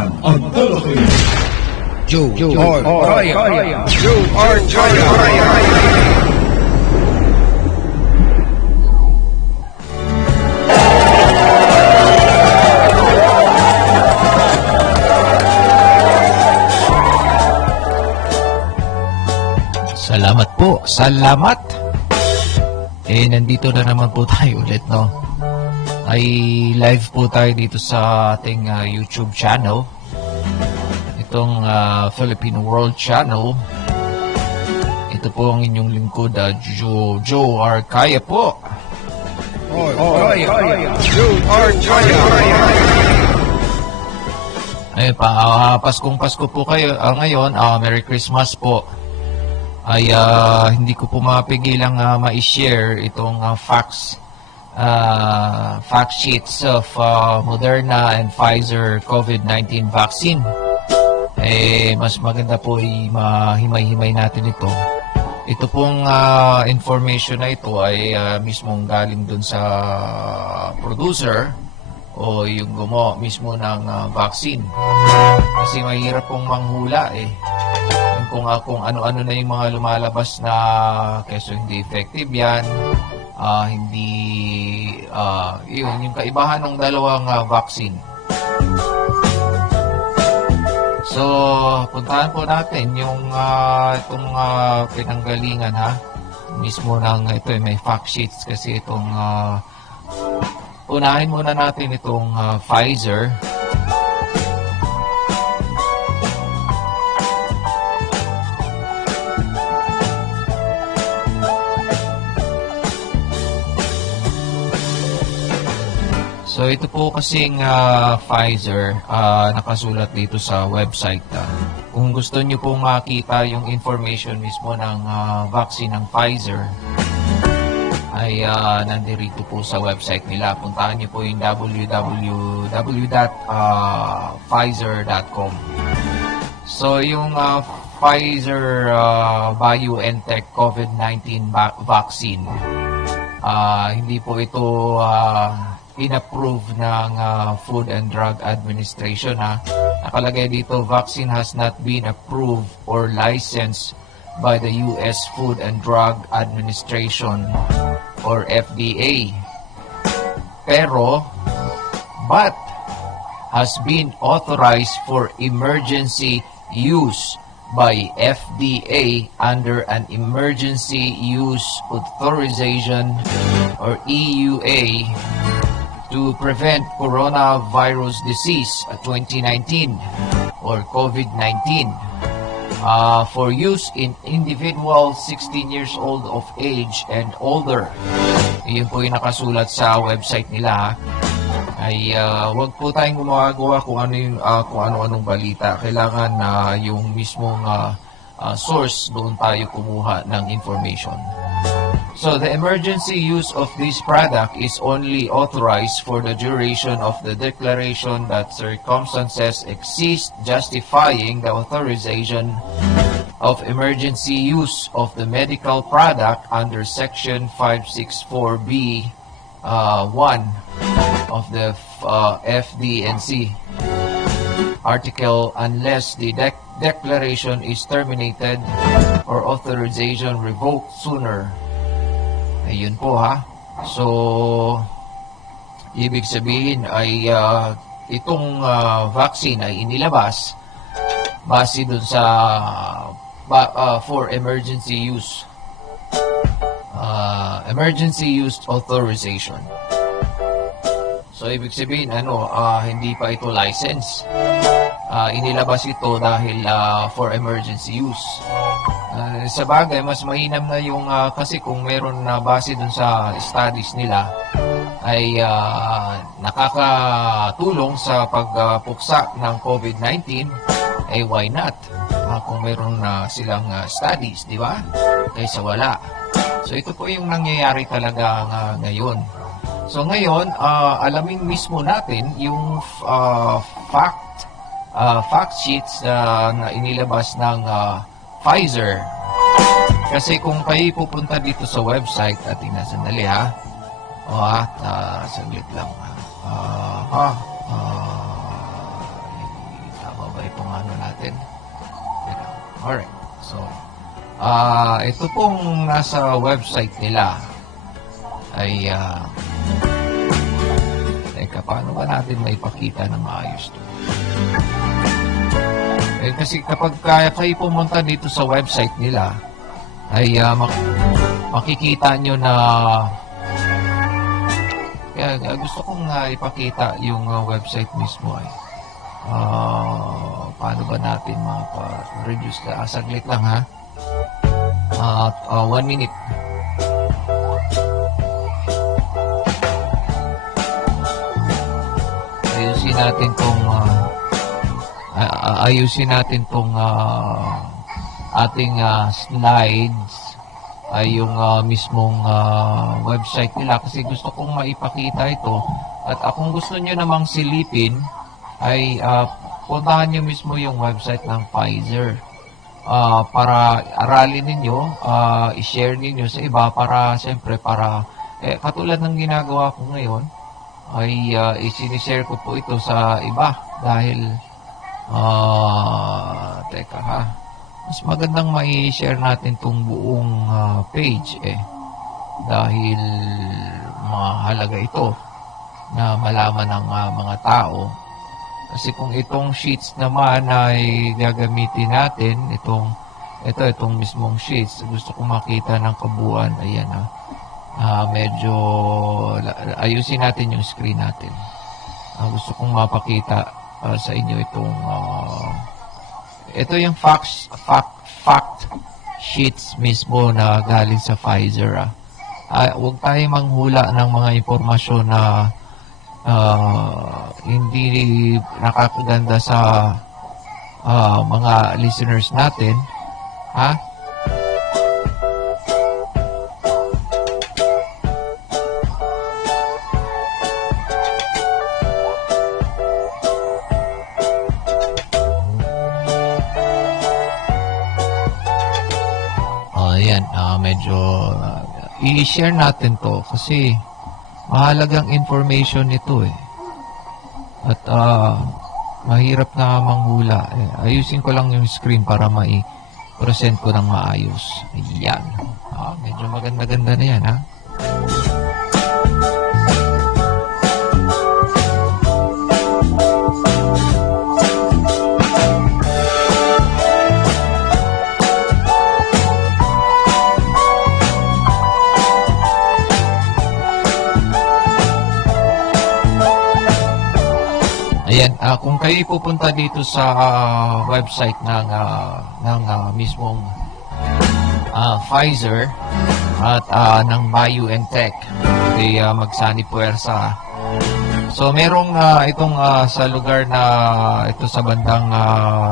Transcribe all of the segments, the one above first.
naman ang talaking Joe Arjaya. Salamat po, salamat. Nandito na naman po tayo ulit, no? Ay live po tayo dito sa ating YouTube channel. Itong Filipino World Channel. Ito po ang inyong lingkod, Joe Arjaya po. Ay, Paskong Pasko po kayo ngayon. Merry Christmas po. Ay hindi ko po mapigilang ma-share itong fact sheets of Moderna and Pfizer COVID-19 vaccine. Mas maganda po ay mahimay-himay natin ito. Ito pong information na ito ay mismong galing dun sa producer o yung gumawa mismo ng vaccine. Kasi mahirap pong manghula kung ano-ano na yung mga lumalabas na keso hindi effective yan, yung kaibahan ng dalawang vaccine. So, puntahan po natin yung itong pinanggalingan mismo ng ito may fact sheets kasi itong unahin muna natin itong Pfizer. So ito po kasing Pfizer, nakasulat dito sa website. Kung gusto nyo pong makita yung information mismo ng vaccine ng Pfizer, ay nandirito po sa website nila. Puntahan nyo po yung www.pfizer.com. So yung Pfizer BioNTech COVID-19 vaccine, hindi po ito in-approve ng Food and Drug Administration. Nakalagay dito, vaccine has not been approved or licensed by the U.S. Food and Drug Administration or FDA. But has been authorized for emergency use by FDA under an Emergency Use Authorization or EUA to prevent coronavirus disease 2019 or COVID-19 for use in individuals 16 years old of age and older. Iyon po yung nakasulat sa website nila. Ay wag po tayong gumagawa kung ano-anong balita. Kailangan yung mismong source doon tayo kumuha ng information. So the emergency use of this product is only authorized for the duration of the declaration that circumstances exist justifying the authorization of emergency use of the medical product under Section 564B 1 of the FD&C article unless the declaration is terminated or authorization revoked sooner. Ayun po So, ibig sabihin ay itong vaccine ay inilabas base dun sa for emergency use. Emergency use authorization. So, ibig sabihin hindi pa ito license. Inilabas ito dahil for emergency use. Sa bagay, mas mainam na yung kasi kung meron na base dun sa studies nila ay nakakatulong sa pagpuksa ng COVID-19, why not? Kung meron na silang studies, di ba? Kaysa wala. So ito po yung nangyayari talaga ngayon. So ngayon, alamin mismo natin yung fact sheets na inilabas ng Pfizer. Kasi kung kayo pupunta dito sa website, tingnan sandali saglit lang. natin. Alright. So, ito pong nasa website nila ay teka, paano ba natin maipakita na maayos to? Kasi kapag kayo pumunta dito sa website nila, ay makikita nyo na kaya gusto kong ipakita yung website mismo ay paano ba natin mapa-reduce na saglit lang ha 1 minute. Ayusin natin tong ating slides ay yung mismong website nila kasi gusto kong maipakita ito at kung gusto nyo namang silipin ay puntahan nyo mismo yung website ng Pfizer para aralin ninyo, i-share ninyo sa iba para siyempre para katulad ng ginagawa ko ngayon ay isinishare ko po ito sa iba dahil teka ha, mas magandang mai-share natin tong buong page dahil mahalaga ito na malaman ng mga tao kasi kung itong sheets naman ay gagamitin natin itong mismong sheets, gusto kong makita ng kabuuan. Ayan medyo ayusin natin yung screen natin. Gusto kong mapakita sa inyo itong ito yung fact sheets mismo na galing sa Pfizer. Huwag tayo manghula ng mga impormasyon na hindi nakakaganda sa mga listeners natin. Ayan, medyo i-share natin to kasi mahalagang information ito at mahirap na manghula. Ayusin ko lang yung screen para mai-present ko ng maayos. Ayan, medyo maganda-ganda na yan Ayan, kung kayo pupunta dito sa website ng mismong Pfizer at ng BioNTech, hindi magsani puwersa. So merong itong sa lugar na ito sa bandang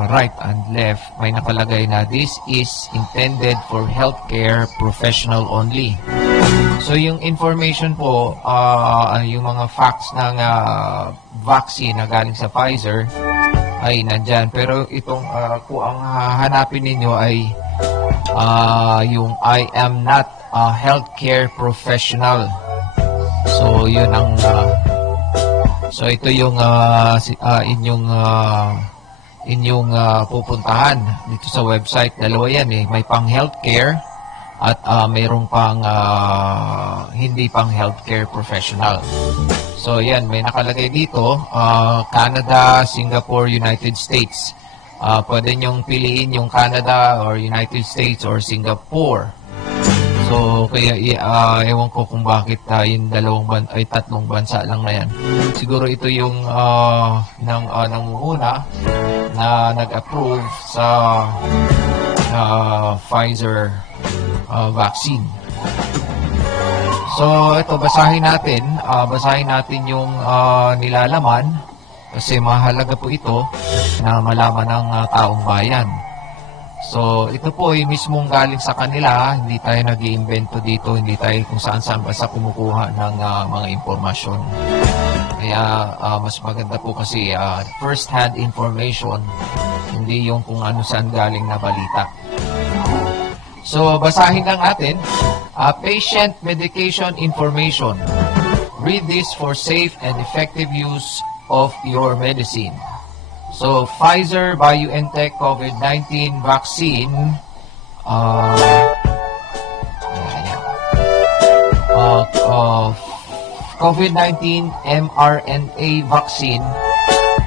right and left, may nakalagay na this is intended for healthcare professional only. So yung information po, yung mga facts ng vaccine na galing sa Pfizer ay nandyan. Pero itong kung ang hanapin ninyo ay yung I am not a healthcare professional. So yun ang so ito yung inyong pupuntahan dito sa website. Dalawa yan may pang healthcare at mayroong pang hindi pang healthcare professional. So yan, may nakalagay dito, Canada, Singapore, United States. Pwede nyong piliin yung Canada or United States or Singapore. So kaya ewan ko kung bakit yung tatlong bansa lang na yan. Siguro ito yung nangunguna na nag-approve sa Pfizer vaccine. So ito, basahin natin yung nilalaman kasi mahalaga po ito na malaman ng taong bayan. So ito po ay mismong galing sa kanila, hindi tayo nag-iimbento dito, hindi tayo kung saan-saan basta kumukuha ng mga impormasyon. Kaya mas maganda po kasi first-hand information, hindi yung kung ano saan galing na balita. So basahin lang natin. Patient medication information. Read this for safe and effective use of your medicine. So, Pfizer BioNTech COVID-19 vaccine, ayan. COVID-19 mRNA vaccine,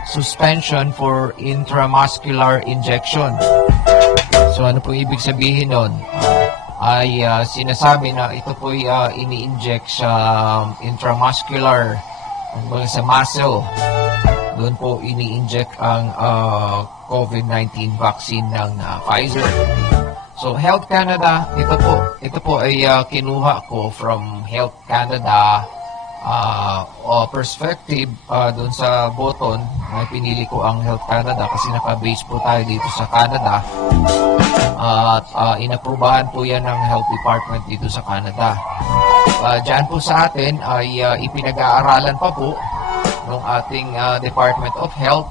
suspension for intramuscular injection. So, ano po ibig sabihin nun? Ay sinasabi na ito po ini-inject sa intramuscular, sa muscle. Doon po ini-inject ang COVID-19 vaccine ng Pfizer. So Health Canada, ito po ay kinuha ko from Health Canada perspective. Doon sa button ay pinili ko ang Health Canada kasi naka-base po tayo dito sa Canada. At inaprubahan po yan ng Health Department dito sa Canada. Diyan po sa atin ay ipinag-aaralan pa po ng ating Department of Health.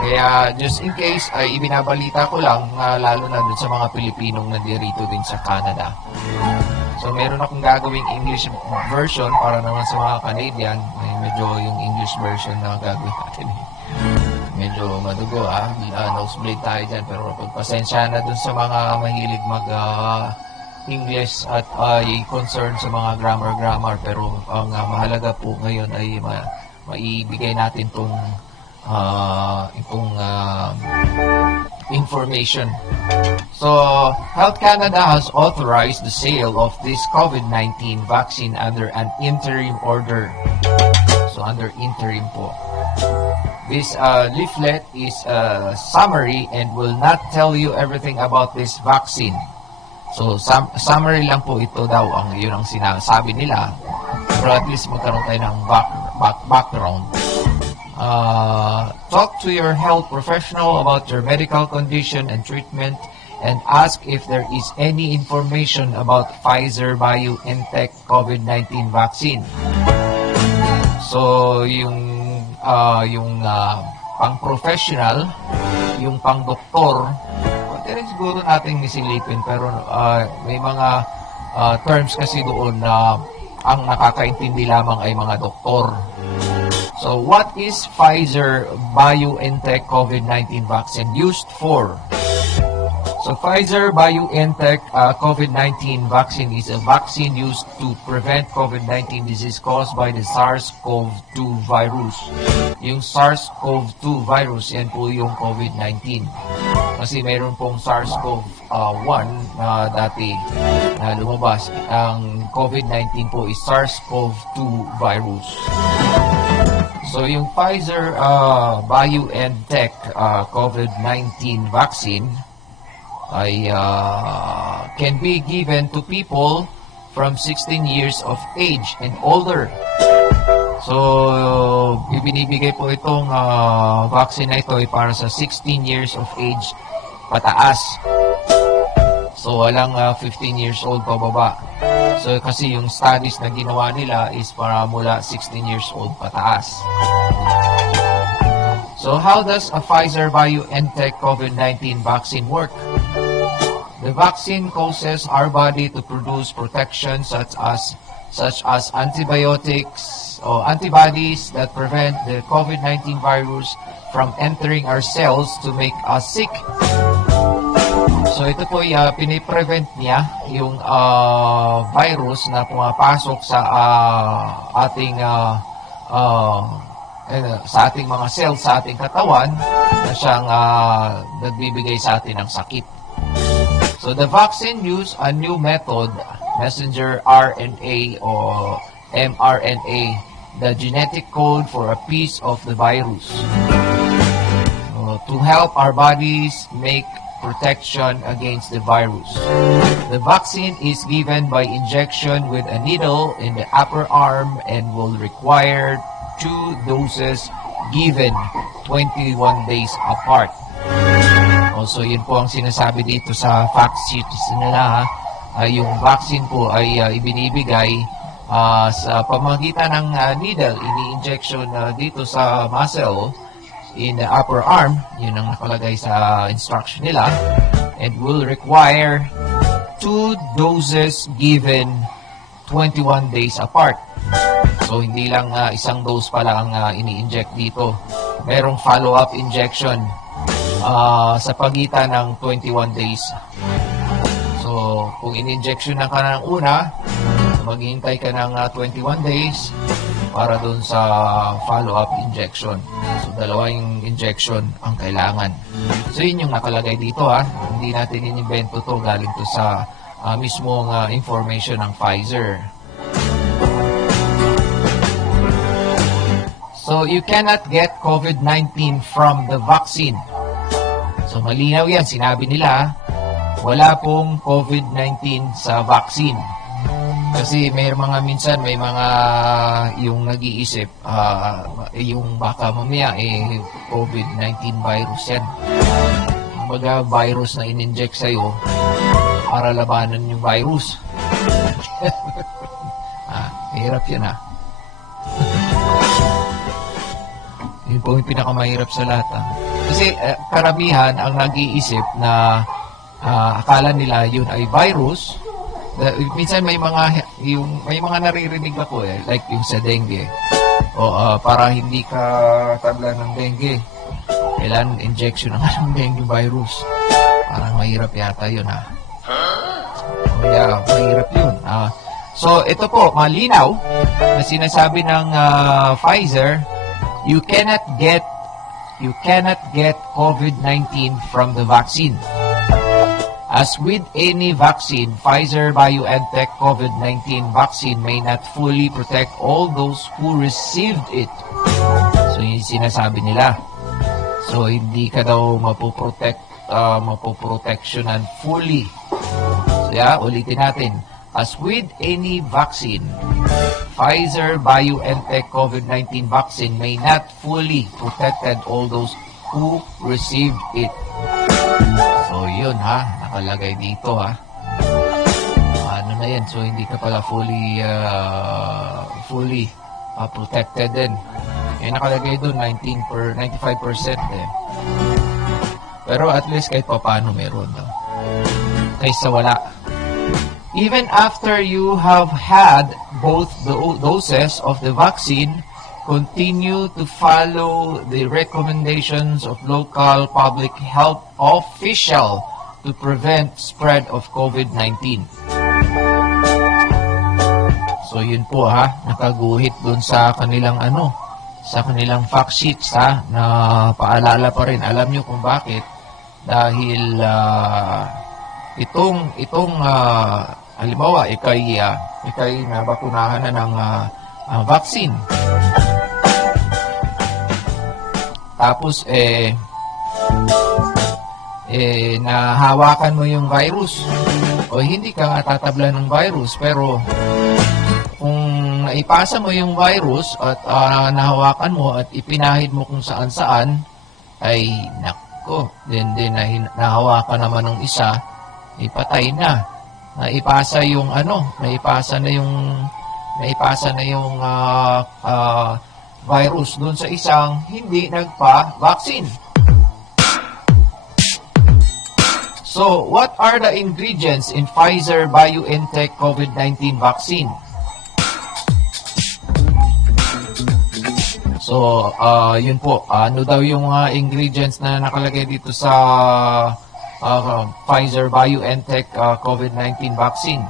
Kaya just in case ay ibinabalita ko lang, lalo na dun sa mga Pilipinong nandirito din sa Canada. So meron akong gagawing English version para naman sa mga Canadian. Medyo yung English version na gagawin natin. Medyo madugo nosebleed tayo dyan, pero pagpasensya na dun sa mga mahilig English at concern sa mga grammar, pero ang mahalaga po ngayon ay maibigay natin itong information. So, Health Canada has authorized the sale of this COVID-19 vaccine under an interim order. So, under interim po. This leaflet is a summary and will not tell you everything about this vaccine. So, summary lang po ito daw, yun ang sinasabi nila. Pero at least magkaroon tayo ng background. Talk to your health professional about your medical condition and treatment and ask if there is any information about Pfizer BioNTech COVID-19 vaccine. So, yung pang-professional, yung pang-doktor, pwede rin siguro natin isilipin, pero may mga terms kasi doon na ang nakakaintindi lamang ay mga doktor. So, what is Pfizer BioNTech COVID-19 vaccine used for? So, Pfizer BioNTech COVID-19 vaccine is a vaccine used to prevent COVID-19 disease caused by the SARS-CoV-2 virus. Yung SARS-CoV-2 virus, yan po yung COVID-19. Kasi mayroon pong SARS-CoV-1 na dati na lumabas. Ang COVID-19 po is SARS-CoV-2 virus. So, yung Pfizer BioNTech COVID-19 vaccine ay can be given to people from 16 years of age and older. So, ibinibigay po itong vaccine na ito ay para sa 16 years of age pataas. So, walang 15 years old pababa. So, kasi yung studies na ginawa nila is para mula 16 years old pataas. So, how does a Pfizer BioNTech COVID-19 vaccine work? The vaccine causes our body to produce protection such as antibiotics or antibodies that prevent the COVID-19 virus from entering our cells to make us sick. So ito po piniprevent niya yung virus na pumapasok sa ating mga cells sa ating katawan na siyang nagbibigay sa atin ng sakit. So the vaccine use a new method, messenger RNA or mRNA, the genetic code for a piece of the virus, to help our bodies make protection against the virus. The vaccine is given by injection with a needle in the upper arm and will require 2 doses given 21 days apart. Also, yun po ang sinasabi dito sa fact sheets nila. Yung vaccine po ay ibinibigay sa pamamagitan ng needle, ini-injection dito sa muscle in the upper arm. Yun ang nakalagay sa instruction nila. And will require 2 doses given 21 days apart. So, hindi lang isang dose pa lang ini-inject dito. merong follow-up injection sa pagitan ng 21 days. So, kung in-injection na ka ng una, maghihintay ka ng 21 days para dun sa follow-up injection. So, dalawang injection ang kailangan. So, yun yung nakalagay dito ha. Hindi natin inimbento to, galing to sa mismong information ng Pfizer. So, you cannot get COVID-19 from the vaccine. So, malinaw yan. Sinabi nila, wala pong COVID-19 sa vaccine. Kasi may minsan may mga yung nag-iisip, yung baka mamaya COVID-19 virus yan. Kumbaga virus na in-inject sa'yo para labanan yung virus. Mahirap yan Yun po yung pinakamahirap sa lahat. Kasi karamihan ang nag-iisip na akala nila yun ay virus. Minsan may mga naririnig ako like yung sa dengue. Para hindi ka tabla ng dengue, kailangan injection ng dengue virus. Parang mahirap yata yun Kaya mahirap yun. So ito po, malinaw na sinasabi ng Pfizer, you cannot get COVID-19 from the vaccine. As with any vaccine, Pfizer-BioNTech COVID-19 vaccine may not fully protect all those who received it. So, yun sinasabi nila. So, hindi ka daw mapoprotectionan fully. So, ulitin natin. As with any vaccine, Pfizer-BioNTech COVID-19 vaccine may not fully protected all those who received it. So, yun nakalagay dito ano na yan, so hindi ka pala fully protected din. Nakalagay doon 95% Pero at least kahit paano meron kaysa wala. Even after you have had both the doses of the vaccine, continue to follow the recommendations of local public health official to prevent spread of COVID-19. So yun po nakaguhit dun sa kanilang sa kanilang fact sheets na paalala pa rin. Alam nyo kung bakit? Dahil itong halimbawa ikay nabakunahan na ng vaccine. Tapos nahawakan mo yung virus o hindi ka nga tatabla ng virus, pero kung naipasa mo yung virus at nahawakan mo at ipinahid mo kung saan-saan, ay nako, din nahawakan naman ng isa, ipatay na. Naipasa na yung virus doon sa isang hindi nagpa-vaccine. So, what are the ingredients in Pfizer-BioNTech COVID-19 vaccine? So, yun po. Ano daw yung ingredients na nakalagay dito sa Pfizer-BioNTech COVID-19 vaccine?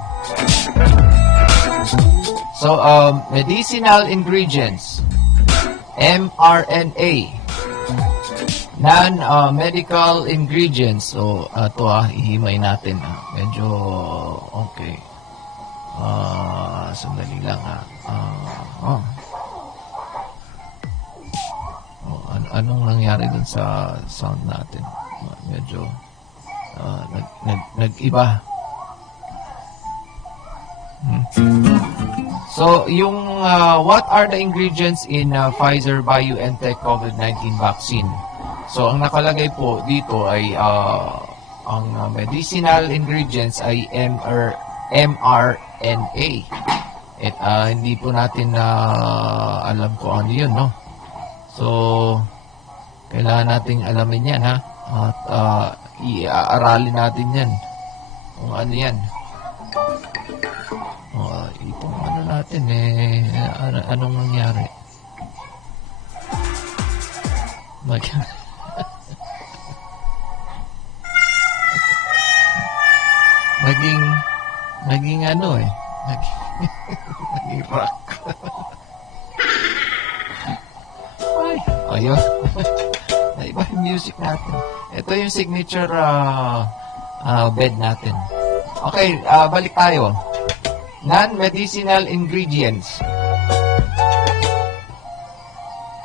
So, medicinal ingredients, mRNA, non-medical ingredients. So, ito ihimay natin. Medyo, okay. Sandali lang anong nangyari dun sa sound natin? Medyo, nag-iba. So, yung what are the ingredients in Pfizer-BioNTech COVID-19 vaccine? So, ang nakalagay po dito ay ang medicinal ingredients ay mRNA. At hindi po natin alam kung ano yun, no? So, kailangan nating alamin yan, At i-aaralin natin yan. Kung ano yan. Itong ano natin, anong nangyari? Mag naging ano eh. Naging rock. Ay, ayun. Naiba yung music natin. Ito yung signature bed natin. Okay, balik tayo. Non-medicinal ingredients.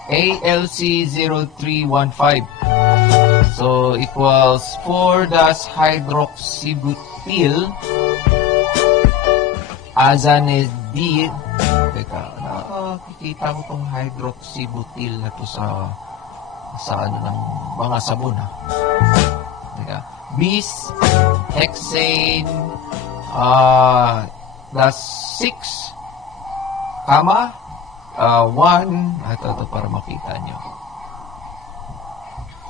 ALC0315. So, equals 4-hydroxybutyl azanidine. Teka, nakikita ko tong hydroxybutyl na to sa ano ng mga sabon ha. Teka. Bis, hexane, plus 6, 1, ito para makita nyo.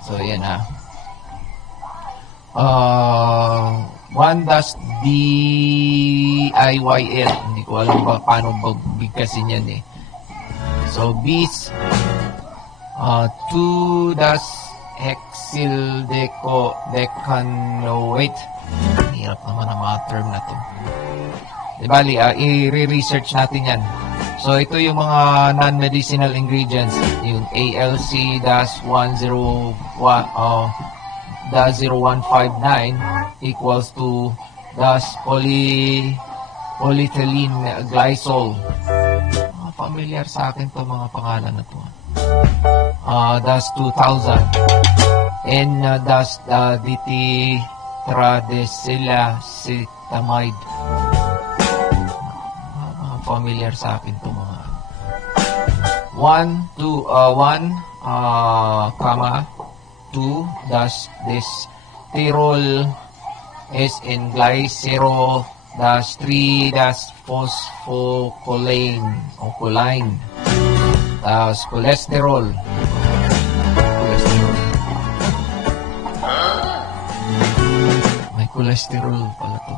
So, yan ha. 1-DIYL. Hindi ko alam ba paano bigkasin yan eh. So, bis, 2-hexyldecanoate. Hirap naman ang mga term na to. Di bali, i-research natin yan. So, ito yung mga non-medicinal ingredients. Yung ALC-0159 equals to polyethylene glycol. Familiar sa akin to mga pangalan na to. Das 2000. And das dititradecilacetamide. Familiar sa akin to mga 2 dash desterol S in glycero dash 3 dash phosphocholine o choline dash cholesterol. May cholesterol pala to.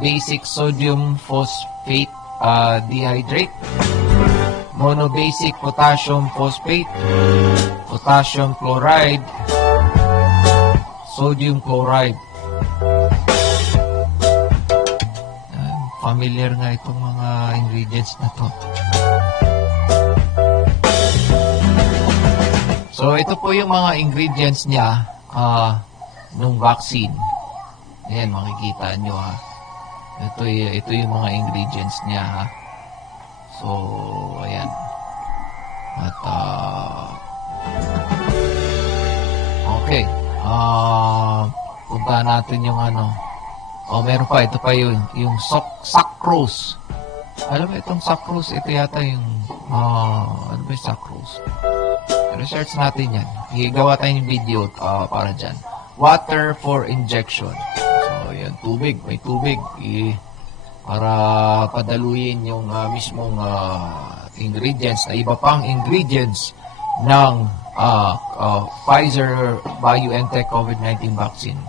Basic sodium phosphate dehydrate, monobasic potassium phosphate, potassium chloride, sodium chloride. Familiar nga itong mga ingredients na to. So ito po yung mga ingredients niya nung vaccine. Ayan, makikita nyo ha. Ito yung mga ingredients niya ha. So, ayan. At, okay. Punta natin yung ano. Meron pa. Ito pa yung sucrose. Alam mo itong sucrose, ito yata yung, ano ba yung sucrose? Research natin yan. Igawa tayo ng video para dyan. Water for injection. Ayan, tubig. May tubig. Para padaluyin yung mismong ingredients na iba pang ingredients ng Pfizer BioNTech COVID-19 vaccine.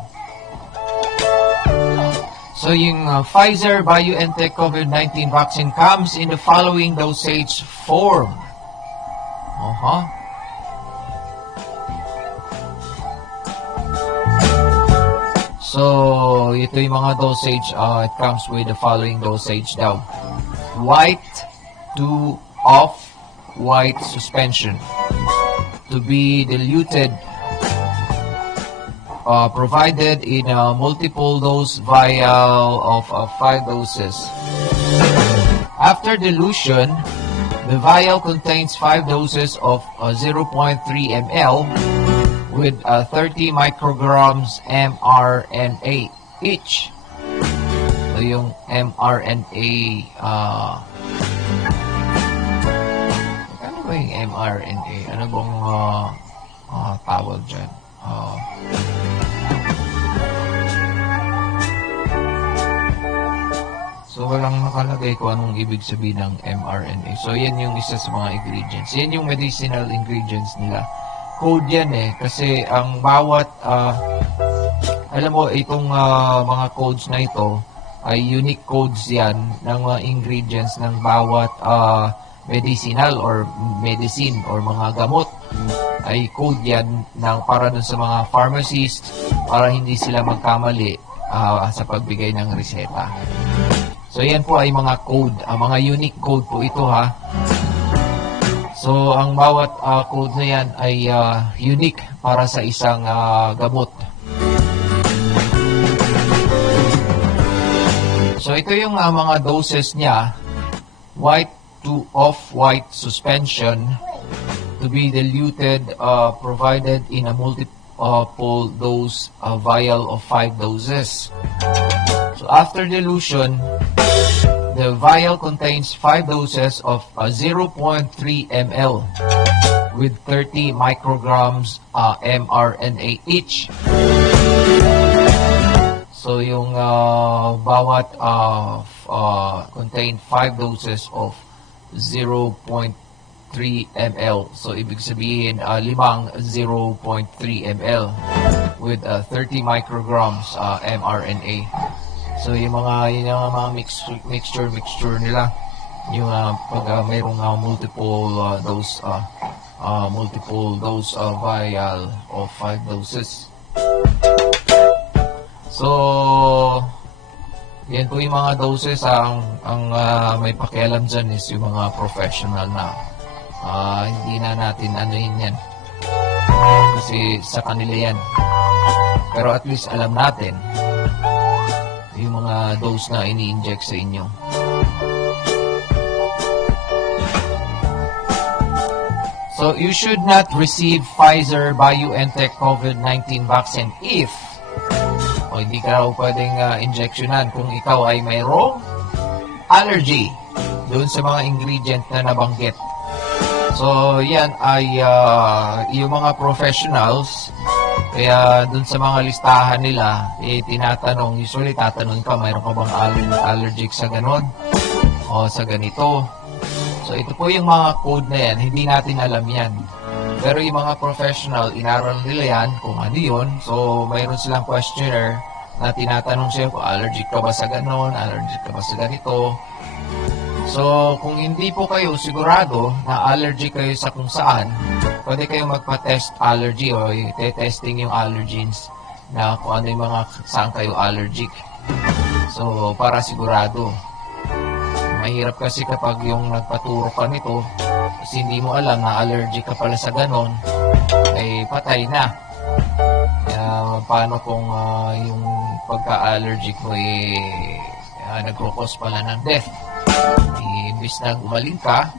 So, yung Pfizer BioNTech COVID-19 vaccine comes in the following dosage form. So, ito yung mga dosage. It comes with the following dosage daw. White to off-white suspension. To be diluted. Provided in a multiple dose vial of 5 doses. After dilution, the vial contains 5 doses of 0.3 ml. With 30 micrograms mRNA each. So, yung mRNA, ano ba yung mRNA? Ano bang tawag dyan? So, walang nakalagay kung anong ibig sabihin ng mRNA. So, yan yung isa sa mga ingredients. Yan yung medicinal ingredients nila. Code yan eh, kasi ang bawat, alam mo, itong mga codes na ito, ay unique codes yan ng mga ingredients ng bawat medicinal or medicine or mga gamot, ay code yan para dun sa mga pharmacist para hindi sila magkamali sa pagbigay ng reseta. So yan po ay mga code, mga unique code po ito ha. So ang bawat code na yan ay unique para sa isang gamot. So ito yung mga doses niya. White to off-white suspension to be diluted, provided in a multiple dose vial of 5 doses. So after dilution, the vial contains 5 doses of 0.3 ml with 30 micrograms mRNA each. So yung bawat contain 5 doses of 0.3 ml. So ibig sabihin limang 0.3 ml with 30 micrograms mRNA. So yung mga mixture nila, yung pag mayroong multiple dose vial of 5 doses. So yan po yung mga doses. Ang may pakialam dyan is yung mga professional na hindi na natin yan kasi sa kanila yan, pero at least alam natin yung mga dose na ini-inject sa inyo. So you should not receive Pfizer BioNTech COVID-19 vaccine if hindi ka raw pwedeng injectionan kung ikaw ay mayroong allergy doon sa mga ingredient na nabanggit. So yan ay yung mga professionals, kaya doon sa mga listahan nila tinatanong, usually tatanong ka, mayroon ka bang allergic sa ganon o sa ganito. So ito po yung mga code na yan, hindi natin alam yan. Pero yung mga professional, inaral nila yan kung ano yun. So mayroon silang questionnaire na tinatanong siya kung allergic ka ba sa ganon, allergic ka ba sa ganito. So kung hindi po kayo sigurado na allergic kayo sa kung saan, pwede kayong magpa-test allergy o i-testing yung allergens na kung ano yung mga saan kayo allergic. So para sigurado. Mahirap kasi kapag yung nagpaturo ka nito kasi hindi mo alam na allergic ka pala sa ganon, ay patay na. Paano kung yung pagka-allergic mo nagkukos pala ng death? Imbis na gumaling ka,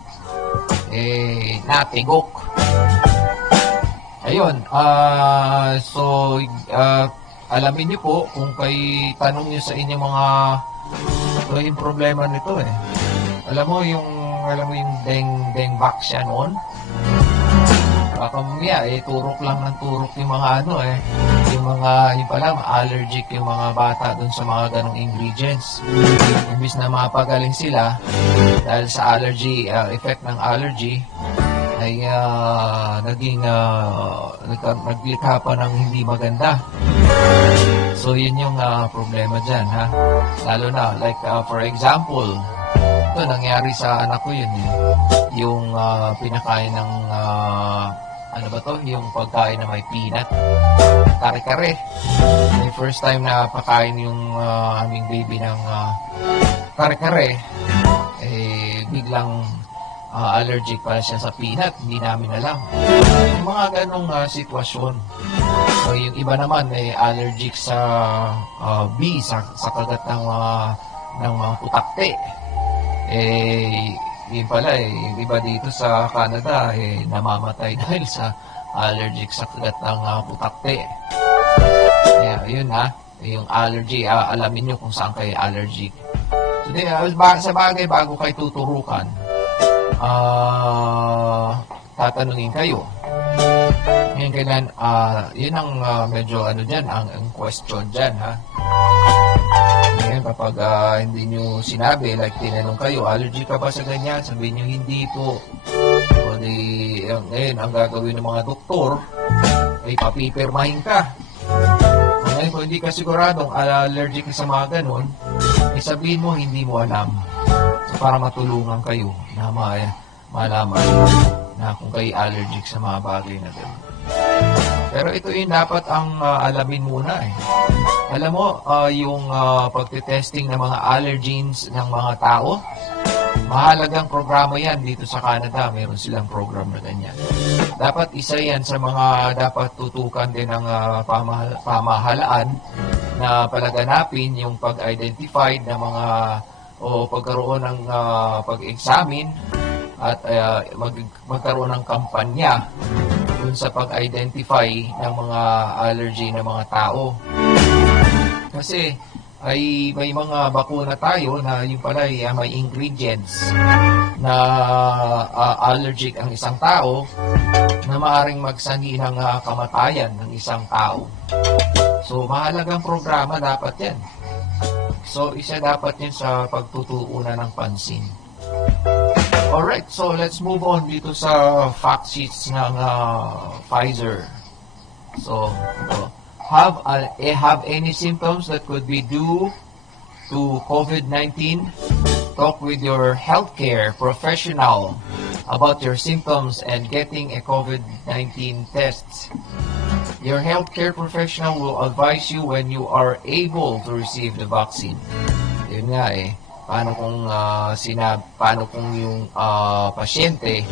natigok. Ayun, so alamin niyo po kung tanong niyo sa inyong mga ito yung problema nito Alam mo yung dengue noon? Baka mamaya turok lang ng turok yung mga yung pala allergic yung mga bata dun sa mga ganong ingredients. Imbis na mapagaling sila dahil sa allergy, effect ng allergy, ay naglikha pa ng hindi maganda. So yun yung problema dyan ha. Lalo na like for example, ito nangyari sa anak ko yun yung pinakain ng ano ba to, yung pagkain na may peanut, kare-kare. Yung first time na pakain yung aming baby ng kare-kare, biglang allergic pala siya sa peanut, hindi namin alam. Yung mga ganong sitwasyon. So, yung iba naman ay allergic sa bee, sa kagat ng mga putakte. Yun pala yung iba dito sa Canada namamatay dahil sa allergic sa kagat ng putakte. Kaya yun yung allergy, alamin nyo kung saan kayo allergic. So sa bagay, bago kayo tuturukan, tatanungin kayo. Ngayon kailan, yun ang medyo dyan, ang question dyan Ngayon kapag hindi nyo sinabi, like tinanong kayo, allergy ka ba sa ganyan? Sabihin nyo hindi po. O ngayon, ang gagawin ng mga doktor ay papipirmahin ka. Ngayon, kung hindi ka siguradong allergic ka sa mga ganon, sabihin mo hindi mo alam. So, para matulungan kayo na malaman na kung kayo allergic sa mga bagay na gano'n. Pero ito yung dapat ang alamin muna eh. Alam mo, yung pagte-testing ng mga allergens ng mga tao, mahalagang programa yan dito sa Canada. Meron silang program na ganyan. Dapat isa yan sa mga dapat tutukan din ng pamahalaan na palaganapin yung pag-identify ng mga o pagkaroon ng pag-examine at magkaroon ng kampanya dun sa pag-identify ng mga allergy ng mga tao. Kasi ay may mga bakuna tayo na yung pala ay may ingredients na allergic ang isang tao na maaaring magsanhi ng kamatayan ng isang tao. So mahalagang programa dapat yan. So isa dapat yun sa pagtutuunan ng pansin. Alright, so let's move on dito sa fact sheets ng Pfizer. So, have any symptoms that could be due to COVID-19? Talk with your healthcare professional about your symptoms and getting a COVID-19 test. Your healthcare professional will advise you when you are able to receive the vaccine. Yun nga eh. Paano kung yung pasyente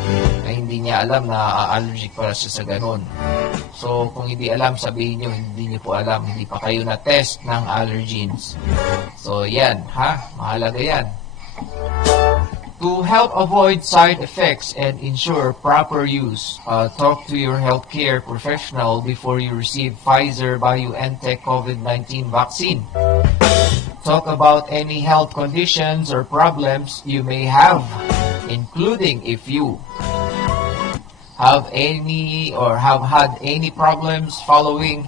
ay hindi niya alam na allergic pala siya sa ganun. So, kung hindi alam, sabihin niyo, hindi niyo po alam, hindi pa kayo na-test ng allergens. So, yan, mahalaga yan. To help avoid side effects and ensure proper use, talk to your healthcare professional before you receive Pfizer BioNTech COVID-19 vaccine. Talk about any health conditions or problems you may have, including if you have any or have had any problems following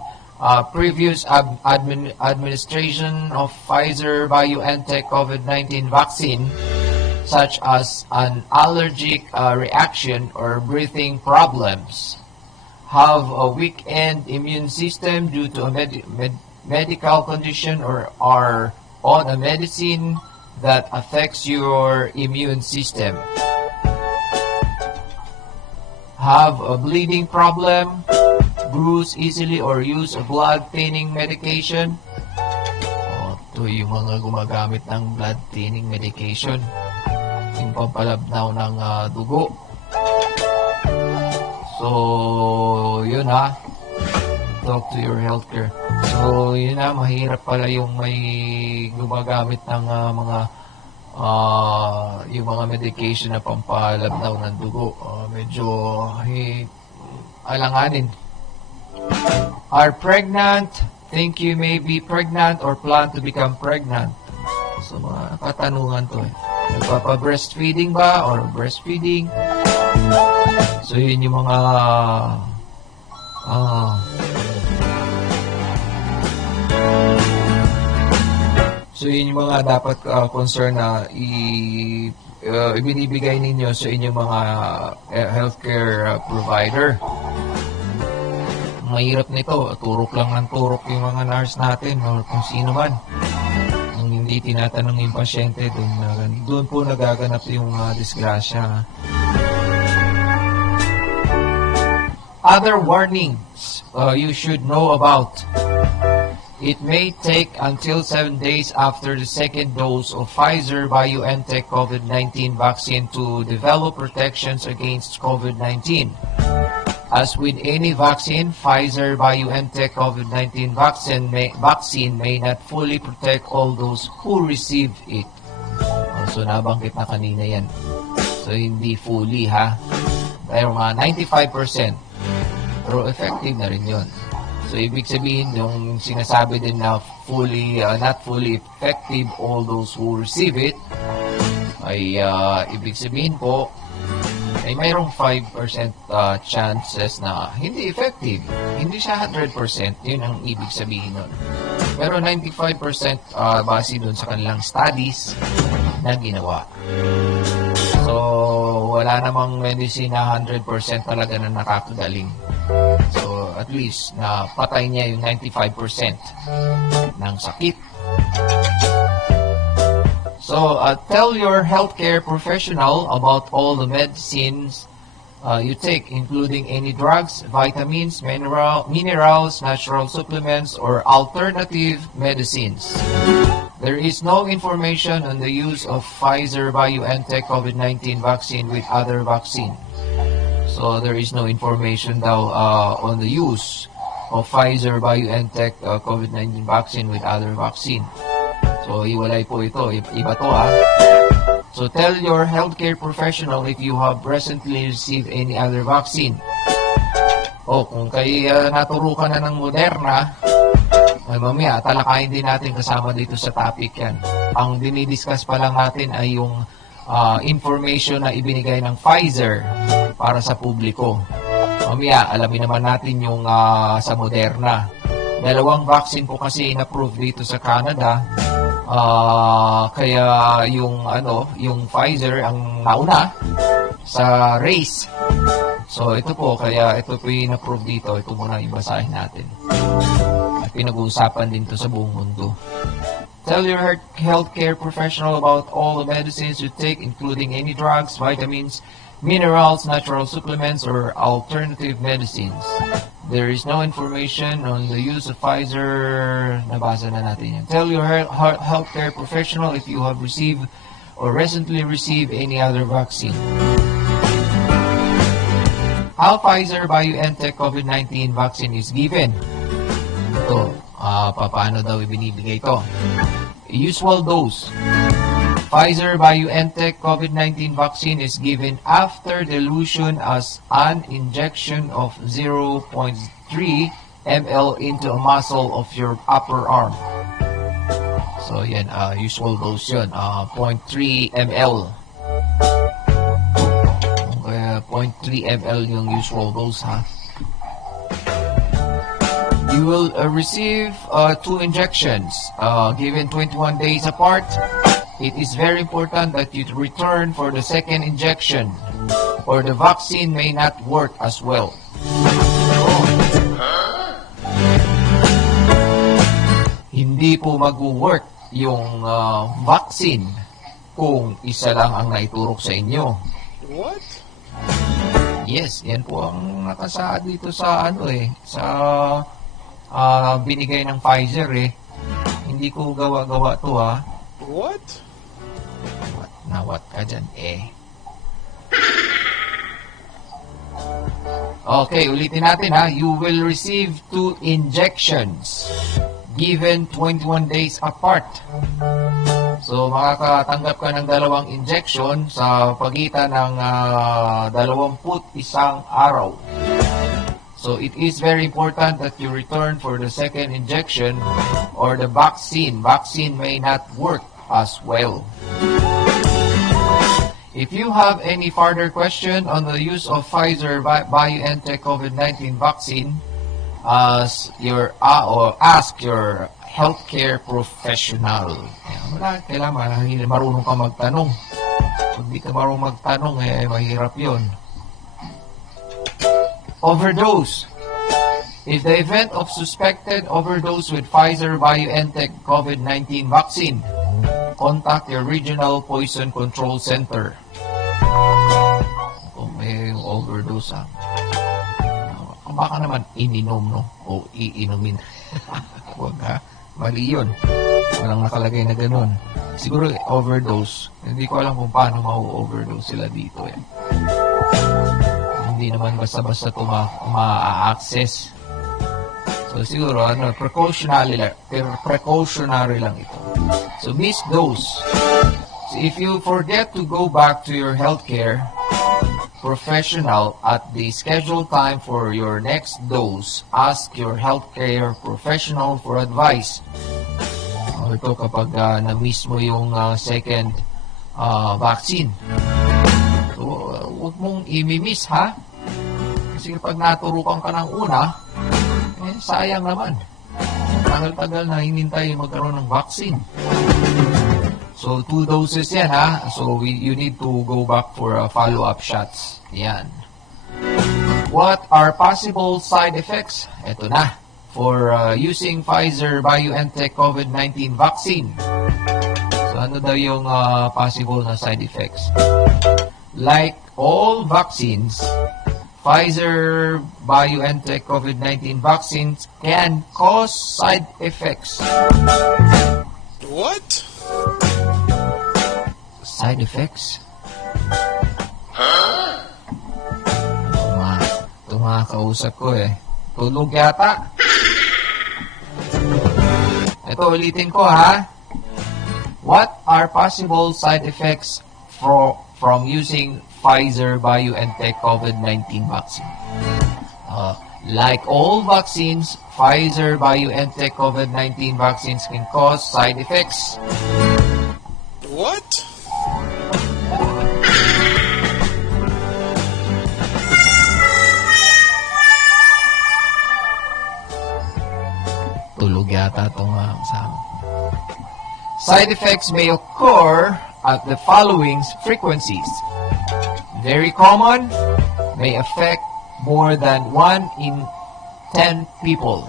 previous administration of Pfizer BioNTech COVID-19 vaccine, such as an allergic reaction or breathing problems. Have a weakened immune system due to a medical condition or are on a medicine that affects your immune system. Have a bleeding problem, bruise easily or use a blood thinning medication. Ito yung mga gumagamit ng blood thinning medication. Yung pampalabnaw ng dugo. So, yun talk to your healthcare. So, yun mahirap pala yung may gumagamit ng yung mga medication na pampalabnaw ng dugo. Medyo alanganin. Are pregnant, think you may be pregnant or plan to become pregnant? So, mga katanungan to. Nagpapa-breastfeeding ba or breastfeeding? So, yun yung mga so yun yung mga dapat concern na ibinibigay ninyo sa inyong mga healthcare provider. Mahirap nito, turok lang ng turok yung mga nurse natin o kung sino man. Ang hindi tinatanong yung pasyente, doon po nagaganap yung disgrasya. Other warnings you should know about. It may take until 7 days after the second dose of Pfizer BioNTech COVID-19 vaccine to develop protections against COVID-19. As with any vaccine, Pfizer BioNTech COVID-19 vaccine may not fully protect all those who receive it. So nabanggit na kanina yan. So hindi fully pero mga 95%. Pero effective na rin yun. So, ibig sabihin, yung sinasabi din na not fully effective all those who receive it, ay ibig sabihin po, ay mayroong 5% chances na hindi effective. Hindi siya 100%, yun ang ibig sabihin nun. Pero 95% base dun sa kanilang studies na ginawa. So, wala namang medicine na 100% talaga na nakakagaling. So, at least, na patay niya yung 95% ng sakit. So, So, tell your healthcare professional about all the medicines you take, including any drugs, vitamins, minerals, natural supplements, or alternative medicines. There is no information on the use of Pfizer BioNTech COVID-19 vaccine with other vaccine. So there is no information daw on the use of Pfizer BioNTech COVID-19 vaccine with other vaccine. So iwalay po ito, iba to So tell your healthcare professional if you have recently received any other vaccine. Kung kayo naturukan na ng Moderna, mamaya talakayin din natin kasama dito sa topic yan. Ang dinidiscuss pa lang natin ay yung information na ibinigay ng Pfizer para sa publiko. Mamaya alamin naman natin yung sa Moderna. 2 vaccine po kasi in-approve dito sa Canada. Kaya yung Pfizer ang nauna sa race. So ito po, kaya ito po yung approve dito. Ito muna ibasahin natin. Pinag-uusapan din to sa buong mundo. Tell your healthcare professional about all the medicines you take, including any drugs, vitamins, minerals, natural supplements, or alternative medicines. There is no information on the use of Pfizer. Nabasa na natin yan. Tell your healthcare professional if you have received or recently received any other vaccine. How Pfizer BioNTech COVID-19 vaccine is given. Ito, paano daw ibinibigay ito? Usual dose. Pfizer BioNTech COVID-19 vaccine is given after dilution as an injection of 0.3 ml into a muscle of your upper arm. So yan, usual dose yun, 0.3 ml. Kaya 0.3 ml yung usual dose ha. You will receive 2 injections given 21 days apart. It is very important that you return for the second injection or the vaccine may not work as well. Hindi po mag-work yung vaccine kung isa lang ang naiturok sa inyo. What? Yes, yan po ang nakasaad dito sa sa binigay ng Pfizer Hindi ko gawa-gawa to What? What ka dyan Okay, ulitin natin You will receive 2 injections given 21 days apart. So, makakatanggap ka ng 2 injection sa pagitan ng 21 araw. So, it is very important that you return for the second injection or the vaccine. Vaccine may not work as well. If you have any further question on the use of Pfizer BioNTech COVID-19 vaccine, ask your healthcare professional. Kailangan marunong ka magtanong. Kung di ka marunong magtanong, mahirap yun. Overdose. If the event of suspected overdose with Pfizer BioNTech COVID-19 vaccine, contact your regional poison control center. Kung may overdose baka naman ininom o iinumin. Huwag mali yun. Walang nakalagay na ganun. Siguro overdose. Hindi ko alam kung paano ma-overdose sila dito Hindi naman basta-basta ito ma-access. So siguro precautionary lang ito. So miss dose. So if you forget to go back to your healthcare professional at the scheduled time for your next dose, ask your healthcare professional for advice. Ito kapag na-miss mo yung second vaccine. So, huwag mong i-miss Kasi kapag naturukan ka ng una, sayang naman. Tagal-tagal na hinintay magkaroon ng vaccine. So, 2 doses yan So, you need to go back for follow-up shots. Yan. What are possible side effects? Ito na. For using Pfizer BioNTech COVID-19 vaccine. So, Ano daw yung possible na side effects? Like all vaccines, Pfizer BioNTech COVID-19 vaccines can cause side effects. What? Side effects? Ito mga kausap ko eh. Tulog yata. Ito, ulitin ko ha. What are possible side effects from using Pfizer BioNTech COVID-19 vaccine? Like all vaccines, Pfizer BioNTech COVID-19 vaccines can cause side effects. What? Tulog yata itong kasama. Side effects may occur at the following frequencies. Very common, may affect more than 1 in 10 people.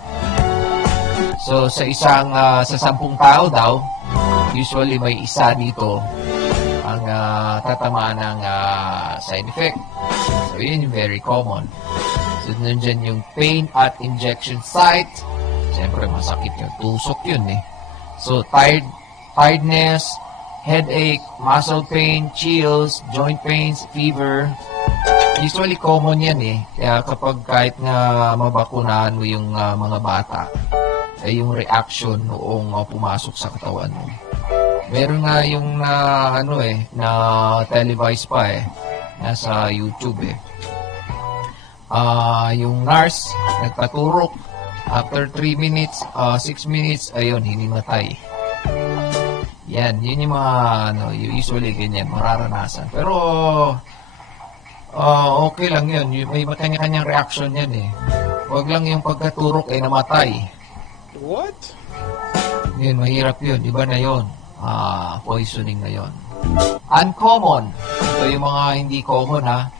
So sa sa 10 tao daw, usually may isa dito ang tatamaan ng side effect. So yun yung very common. So nandyan yung pain at injection site. Siyempre masakit yung tusok yun eh. So tiredness, headache, muscle pain, chills, joint pains, fever. Usually common yan eh. Kaya kapag kahit nga mabakunahan mo yung mga bata, ay yung reaction noong pumasok sa katawan mo. Meron nga yung na televised pa eh. Nasa YouTube eh. Yung nurse, nagpaturok. After 3 minutes, 6 minutes, ayun, hinimatay. Yan, yun yung mga, usually ganyan, mararanasan. Pero, okay lang yun. May kanya-kanyang reaction yan eh. Huwag lang yung pagkaturok ay namatay. What? Yun, mahirap yun. Iba na yun. Poisoning na yun. Uncommon. So, yung mga hindi common ha.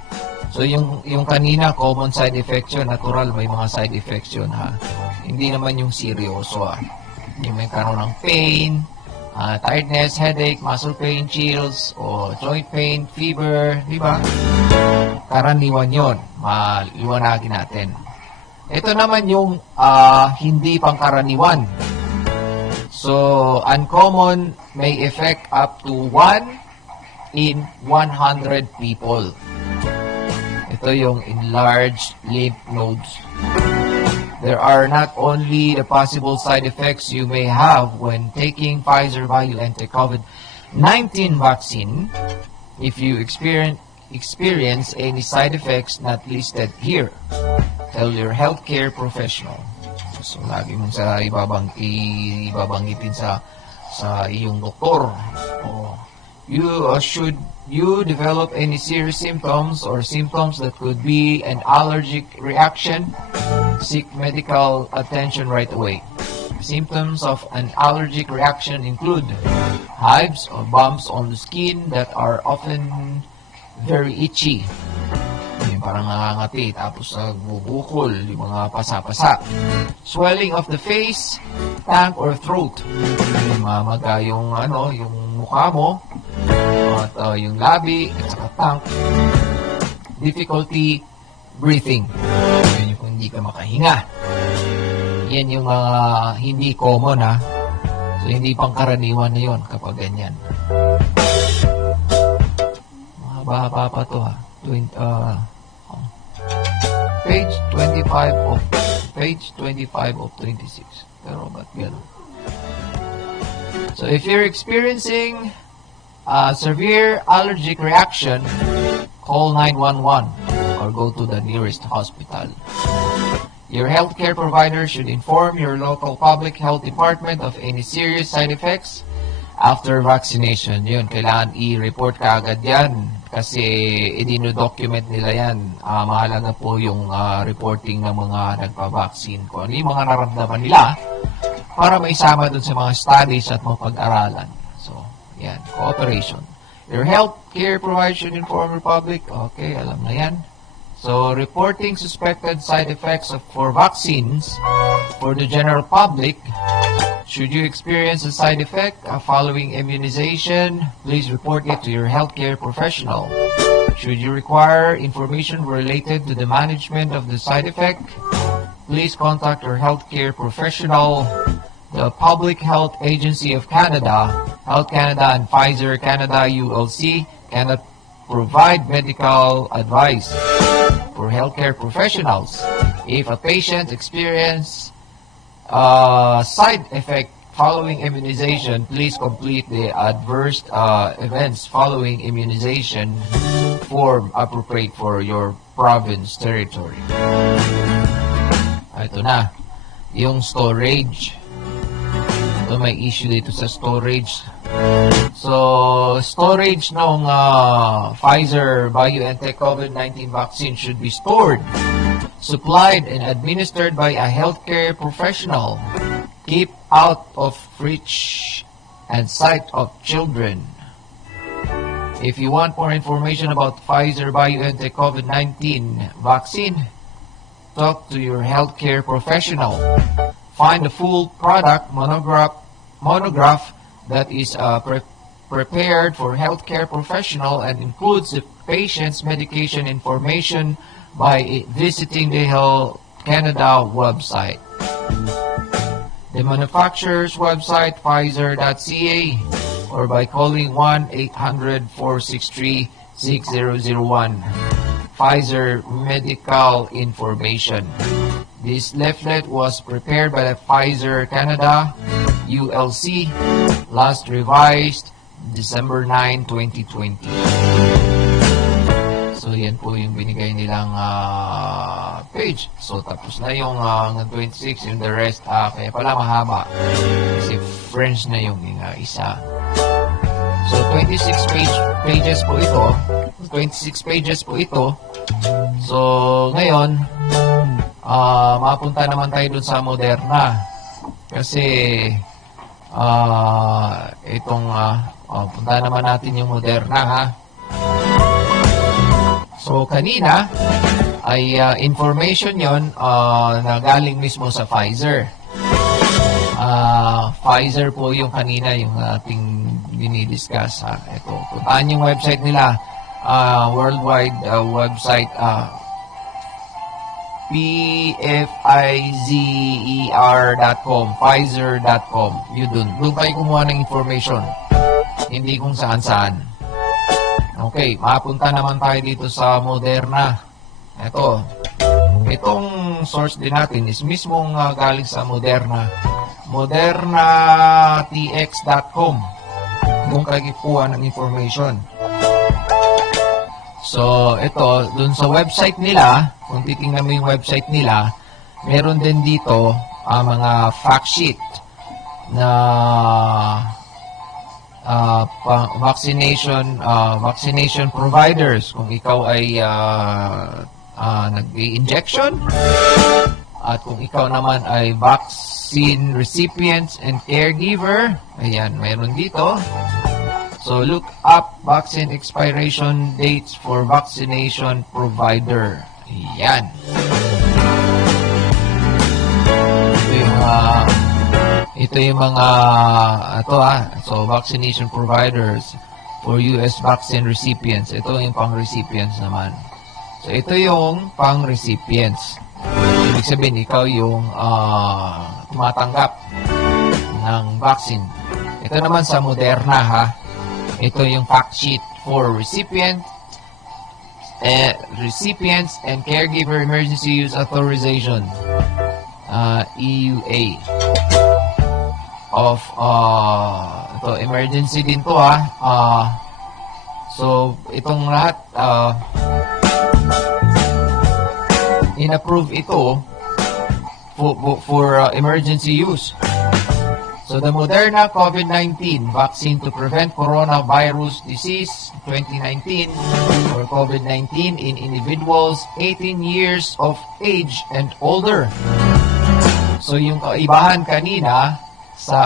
So, yung kanina, common side effects yun. Natural, may mga side effects yun ha. Hindi naman yung seryoso ha. Yung may karoon ng pain, tiredness, headache, muscle pain, chills, o joint pain, fever, di ba? Karaniwan yun. Maliwanagin natin. Ito naman yung hindi pangkaraniwan. So, uncommon may affect up to 1 in 100 people. Ito yung enlarged lymph nodes. There are not only the possible side effects you may have when taking Pfizer BioNTech COVID-19 vaccine. If you experience any side effects not listed here, tell your healthcare professional. So, lagi mong ibabanggitin sa iyong doktor. Should you develop any serious symptoms or symptoms that could be an allergic reaction, seek medical attention right away. Symptoms of an allergic reaction include hives or bumps on the skin that are often very itchy. Yung parang nangangati, tapos nagbubukol, yung mga pasa-pasa. Swelling of the face, tongue, or throat. Mamaga yung mukha mo, at yung labi, at saka tongue. Difficulty breathing. Yun yung kung hindi ka makahinga. Yan yung mga hindi common ha. So, hindi pangkaraniwan na yun kapag ganyan. Mahaba pa to ha. Page 25 of 26. Pero ba't gano'n? So, if you're experiencing a severe allergic reaction, call 911 or go to the nearest hospital. Your healthcare provider should inform your local public health department of any serious side effects after vaccination. Yun, kailangan i-report ka agad yan kasi idino-document nila yan. Mahalaga po yung reporting ng mga nagpa-vaccine ko. Ano yung mga naramdaman nila para maisama dun sa mga studies at mapag-aralan. So, yan, cooperation. Your healthcare provider should inform your public. Okay, alam na yan. So, reporting suspected side effects for vaccines for the general public Should you experience a side effect following immunization, please report it to your healthcare professional. Should you require information related to the management of the side effect, please contact your healthcare professional. The Public Health Agency of Canada, Health Canada, and Pfizer Canada ULC cannot provide medical advice for healthcare professionals. If a patient experiences side effect following immunization, please complete the adverse events following immunization form appropriate for your province territory. Ito na, yung storage. Ito may issue dito sa storage. So, storage ng Pfizer BioNTech COVID-19 vaccine should be stored, supplied, and administered by a healthcare professional. Keep out of reach and sight of children. If you want more information about Pfizer BioNTech COVID-19 vaccine, talk to your healthcare professional. Find the full product monograph that is prepared for healthcare professional and includes the patient's medication information by visiting the Health Canada website. The manufacturer's website, Pfizer.ca, or by calling 1-800-463-6001. Pfizer Medical Information. This leaflet was prepared by the Pfizer Canada ULC, last revised December 9, 2020. So, yan po yung binigay nilang page. So, tapos na yung 26, yung the rest, kaya pala mahaba. Kasi French na yung isa. So, 26 pages po ito. 26 pages po ito. So, ngayon, mapunta naman tayo dun sa Moderna. Kasi, punta naman natin yung Moderna, ha? So, kanina, ay information yon na galing mismo sa Pfizer. Pfizer po yung kanina, yung ating dinidiscuss. Ito, puntaan yung website nila, worldwide website, pfizer.com, Pfizer.com. Yun dun. Doon kayo kumuha ng information. Hindi kung saan-saan. Okay, mapunta naman tayo dito sa Moderna. Ito. Itong source din natin is mismong galing sa Moderna. ModernaTX.com. Doon kayo kuha ng information. So, ito, dun sa website nila, kung titingnan mo yung website nila, meron din dito mga fact sheet na vaccination providers. Kung ikaw ay nag-injection, at kung ikaw naman ay vaccine recipients and caregiver, ayan, meron dito. So, look up vaccine expiration dates for vaccination provider. Ayan. Ito yung mga, so, vaccination providers for US vaccine recipients. Ito yung pang-recipients naman. So, ito yung pang-recipients. Ibig sabihin, ikaw yung tumatanggap ng vaccine. Ito naman sa Moderna, ha? Ito yung fact sheet for recipients and caregiver emergency use authorization, EUA of ito emergency din to, ha. So itong lahat in-approve ito for emergency use. So, the Moderna COVID-19 vaccine to prevent coronavirus disease 2019 or COVID-19 in individuals 18 years of age and older. So, yung kaibahan kanina sa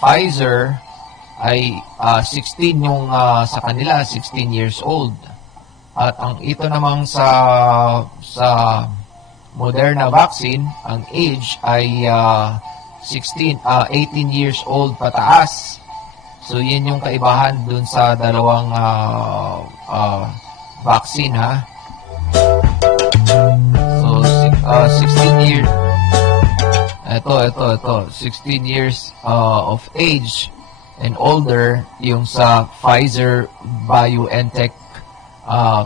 Pfizer ay 16 yung sa kanila, 16 years old. At ang ito namang sa Moderna vaccine, ang age ay 18 years old pataas. So, yan yung kaibahan dun sa dalawang vaccine, ha? So, 16 years, ito, 16 years of age and older, yung sa Pfizer BioNTech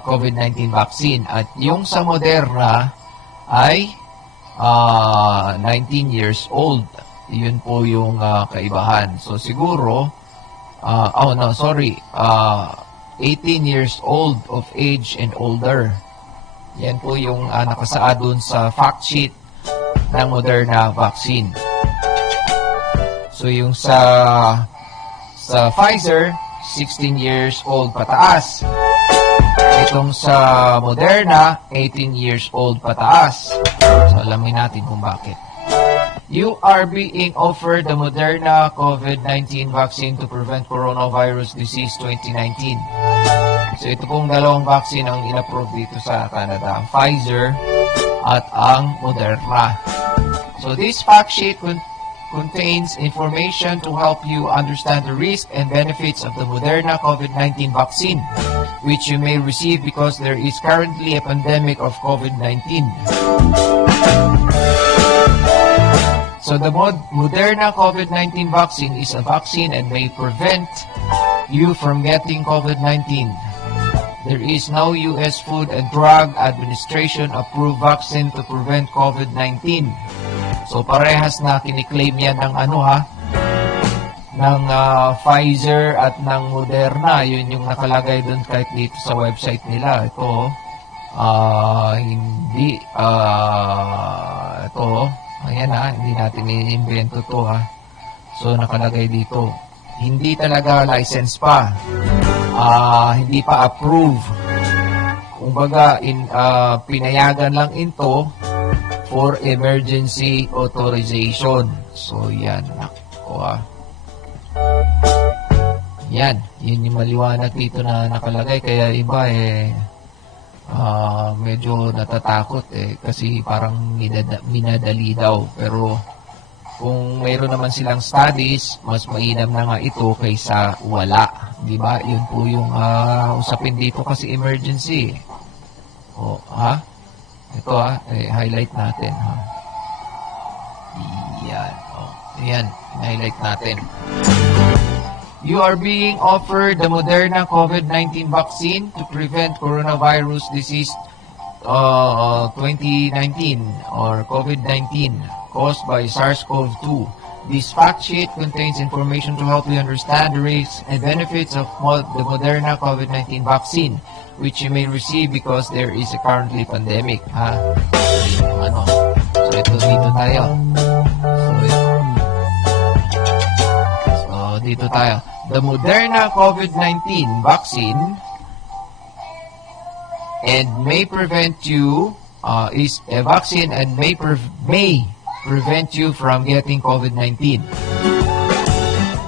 COVID-19 vaccine. At yung sa Moderna ay 19 years old. Yun po yung kaibahan. So, siguro, 18 years old of age and older. Yan po yung nakasaad dun sa fact sheet ng Moderna vaccine. So yung sa Pfizer, 16 years old pataas. Itong sa Moderna, 18 years old pataas. So alamin natin kung bakit. You are being offered the Moderna COVID-19 vaccine to prevent coronavirus disease 2019. So ito pong dalawang vaccine ang in-approve dito sa Canada, ang Pfizer at ang Moderna. So this fact sheet contains information to help you understand the risks and benefits of the Moderna COVID-19 vaccine, which you may receive because there is currently a pandemic of COVID-19. So the Moderna COVID-19 vaccine is a vaccine and may prevent you from getting COVID-19. There is no U.S. Food and Drug Administration approved vaccine to prevent COVID-19. So parehas na kiniklaim yan ng ng Pfizer at ng Moderna. Yun yung nakalagay doon kahit dito sa website nila. Ito, ayan hindi natin i-invento to So nakalagay dito, hindi talaga license pa, hindi pa approve. Kumbaga, pinayagan lang ito for emergency authorization. So yan, yan, yun yung maliwanag dito na nakalagay. Kaya iba medyo natatakot kasi parang minadali daw. Pero kung mayroon naman silang studies, mas mainam na nga ito kaysa wala, di ba? Yun po yung usapin dito kasi emergency. Ito highlight natin Yan. Yan, highlight natin. You are being offered the Moderna COVID-19 vaccine to prevent coronavirus disease 2019 or COVID-19 caused by SARS-CoV-2. This fact sheet contains information to help you understand the risks and benefits of the Moderna COVID-19 vaccine, which you may receive because there is a currently pandemic. So ito dito tayo. So dito tayo. The Moderna COVID-19 vaccine and may prevent you is a vaccine and may prevent you from getting COVID-19.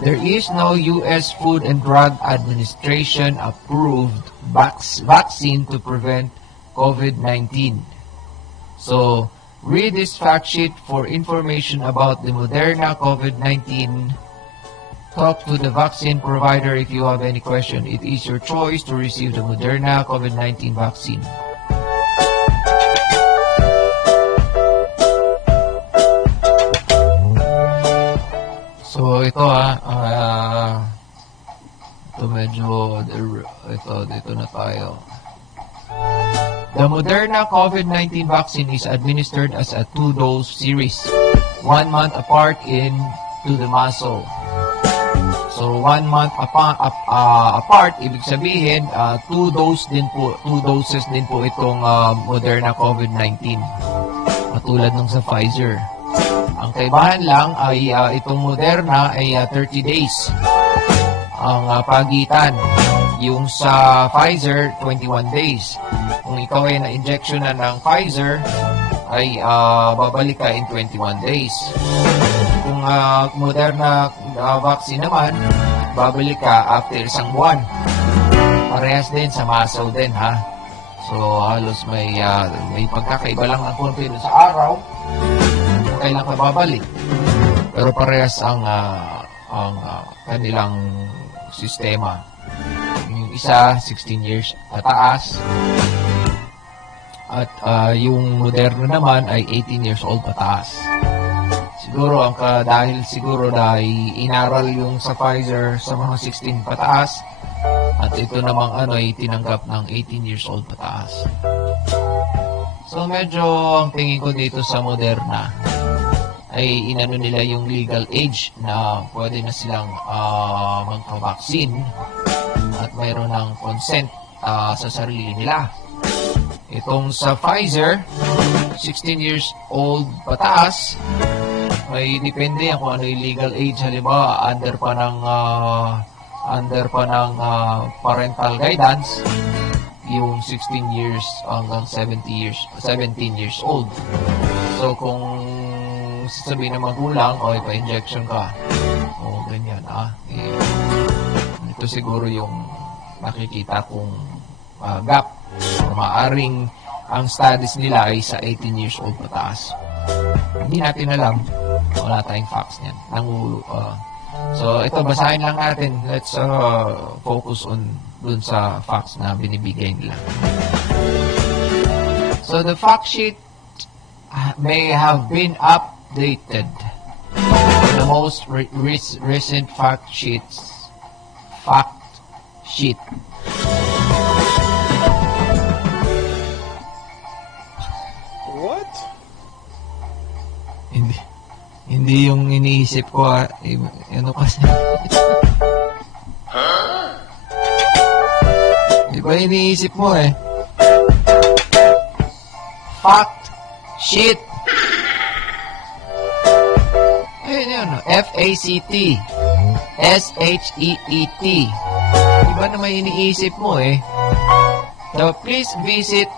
There is no U.S. Food and Drug Administration approved vaccine to prevent COVID-19. So read this fact sheet for information about the Moderna COVID-19. Talk to the vaccine provider if you have any question. It is your choice to receive the Moderna COVID-19 vaccine. So ito ito medyo dito na tayo. The Moderna COVID-19 vaccine is administered as a 2-dose series, 1 month apart into the muscle. So 1 month apart, ibig sabihin 2 doses din po itong Moderna COVID-19. Katulad nung sa Pfizer. Ang kaibahan lang ay itong Moderna ay 30 days ang pagitan. Yung sa Pfizer, 21 days. Kung ikaw ay na-injection na ng Pfizer, ay babalik ka in 21 days. Kung Moderna vaccine naman, babalik ka after isang buwan. Parehas din sa muscle din So halos may pagkakaiba lang ng konti dun sa araw. Kailan ka babalik? Pero parehas ang kanilang sistema. Yung isa 16 years pataas at yung Moderna naman ay 18 years old pataas. Siguro dahil inaral yung sa Pfizer sa mga 16 pataas at ito namang ay tinanggap ng 18 years old pataas. So medyo ang tingin ko dito sa Moderna ay inano nila yung legal age na pwede na silang magpa-vaccine at mayroon ng consent sa sarili nila. Itong sa Pfizer, 16 years old pataas, may depende kung ano yung legal age. Halimbawa, under pa ng parental guidance, yung 16 years hanggang 17 years old. So kung sasabihin ng magulang, ipa-injection ka. Ganyan, ito siguro yung nakikita kong gap. O maaring ang studies nila ay sa 18 years old pataas. Hindi natin alam. Wala tayong facts niyan. So ito, basahin lang natin. Let's focus on dun sa facts na binibigay nila. So the fact sheet may have been updated. The most recent fact sheet. What? Hindi yung iniisip ko. Ano kasi? Iba iniisip mo eh. Fact sheet. Ayun yun. F-A-C-T. S-H-E-E-T. Iba na may iniisip mo eh. So please visit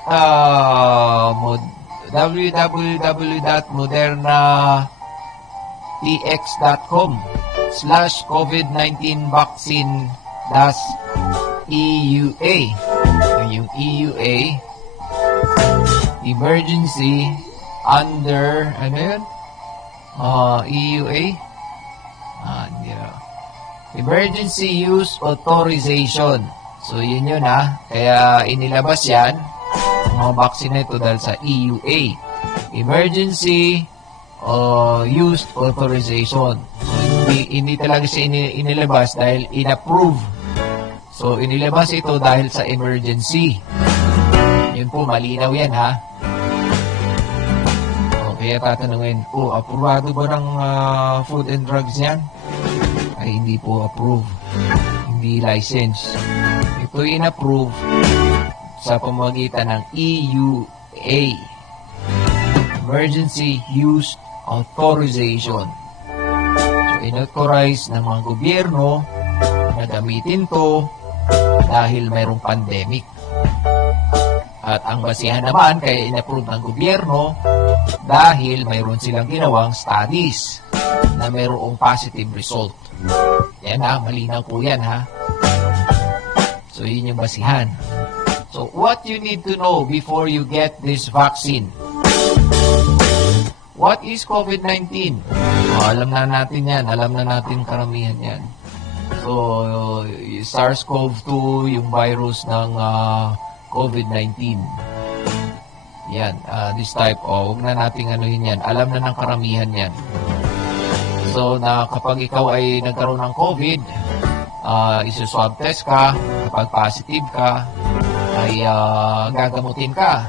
www.modernatx.com/COVID-19vaccine-EUA. Yung EUA, emergency under, ano yun? EUA? Emergency Use Authorization. So, yun yun Kaya inilabas yan, ang mga vaccine na ito dahil sa EUA. Emergency Use Authorization. So, hindi talaga siya inilabas dahil inapprove. So, inilabas ito dahil sa emergency. Yun po, malinaw yan Kaya tatanungin, aprobado ba ng Food and Drugs yan? Ay, hindi po approve. Hindi license. Ito in-approve sa pamamagitan ng EUA. Emergency Use Authorization. So, in-authorize ng mga gobyerno na gamitin to dahil mayroong pandemic. At ang basihan naman kaya in-approve ng gobyerno dahil mayroon silang ginawang studies na mayroong positive result. Yan malinaw po yan So yun yung basihan. So what you need to know before you get this vaccine. What is COVID-19? Alam na natin yan. Alam na natin karamihan yan. So SARS-CoV-2, yung virus ng COVID-19. Yan, this type, huwag na nating anuhin yan. Alam na ng karamihan yan. So, kapag ikaw ay nagkaroon ng COVID, isuswab test ka, kapag positive ka, ay gagamutin ka.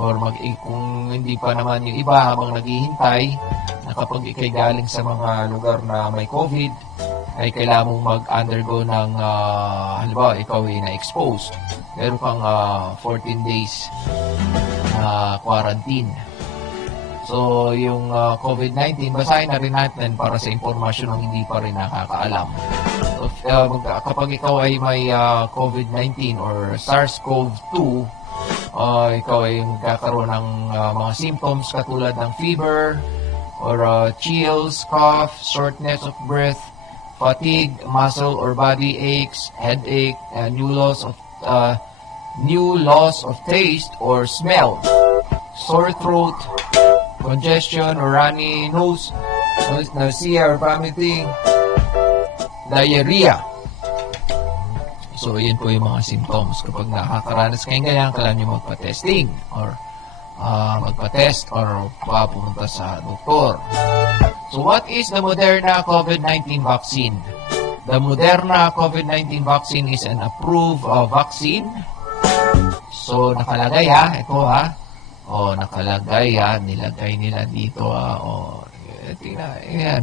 Or kung hindi pa naman yung iba habang naghihintay, na kapag ikay galing sa mga lugar na may COVID, ay kailangan mong mag-undergo ng, halimbawa, ikaw ay na-expose. Meron kang 14 days na quarantine. So, yung COVID-19, basahin na rin natin para sa impormasyon ng hindi pa rin nakakaalam. So, kapag ikaw ay may COVID-19 or SARS-CoV-2, ikaw ay magkakaroon ng mga symptoms katulad ng fever, or chills, cough, shortness of breath, fatigue, muscle or body aches, headache, new loss of new loss of taste or smell, sore throat, congestion or runny nose, nausea or vomiting, diarrhea. So, yun po yung mga symptoms. Kapag nakakaranas kayo ganyan, kailangan nyo magpa-testing or magpa-test or pumunta sa doktor. So, what is the Moderna COVID-19 vaccine? The Moderna COVID-19 vaccine is an approved vaccine. So, nakalagay ito nakalagay nilagay nila dito tingnan, ayan.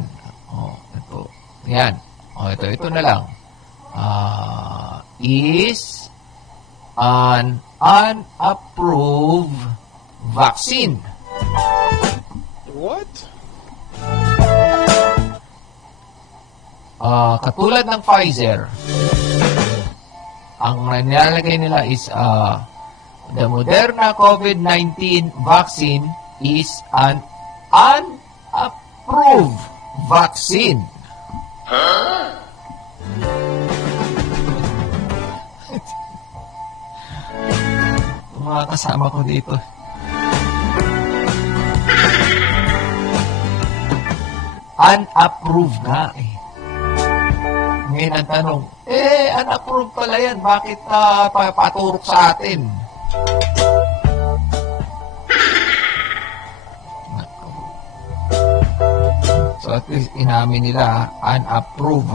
Ito. Ayan. Ito na lang. Is an unapproved vaccine. What? Katulad ng Pfizer, ang nilalagay nila is the Moderna COVID-19 vaccine is an unapproved vaccine. Huh? Mga kasama ko dito. Unapproved nga eh. Ngayon ang tanong, unapproved pala yan. Bakit paturok sa atin? So at least inamin nila, unapproved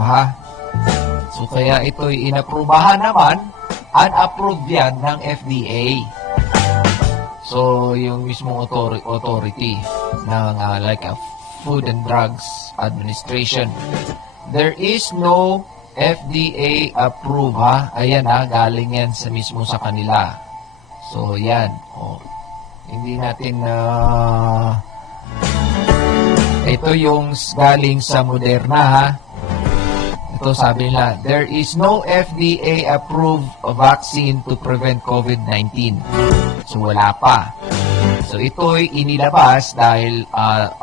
So kaya ito'y inaprubahan naman, unapproved yan ng FDA. So yung mismong authority ng like a Food and Drugs Administration. There is no FDA approved Ayan galing yan sa mismo sa kanila. So yan. Hindi natin ito yung galing sa Moderna Ito sabi nila, there is no FDA approved vaccine to prevent COVID-19. So wala pa. So ito'y inilabas dahil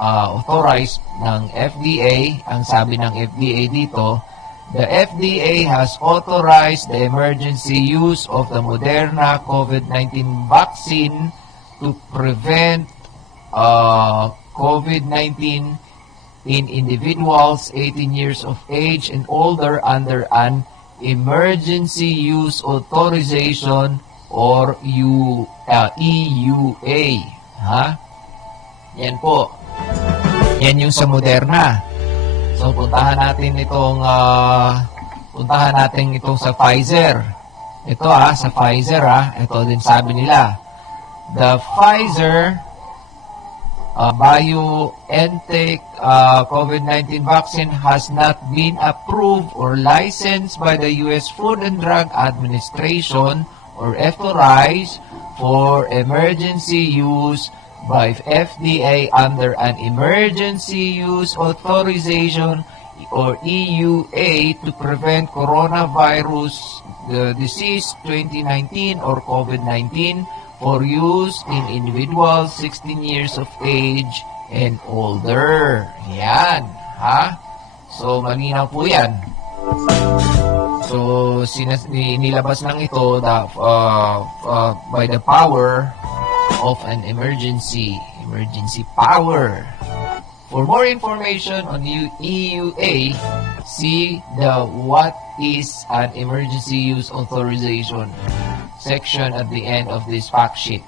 authorized ng FDA. Ang sabi ng FDA dito, the FDA has authorized the emergency use of the Moderna COVID-19 vaccine to prevent COVID-19 in individuals 18 years of age and older under an emergency use authorization or EUA. Yan po. Yan yung sa Moderna. So puntahan natin itong sa Pfizer. Ito sa Pfizer ito din sabi nila. The Pfizer BioNTech COVID-19 vaccine has not been approved or licensed by the U.S. Food and Drug Administration or authorized for emergency use by FDA under an emergency use authorization or EUA to prevent coronavirus disease 2019 or COVID-19 for use in individuals 16 years of age and older. Yan. So, malinaw po yan. So, nilabas lang ito by the power of an emergency power. For more information on EUA, see the What is an Emergency Use Authorization section at the end of this fact sheet.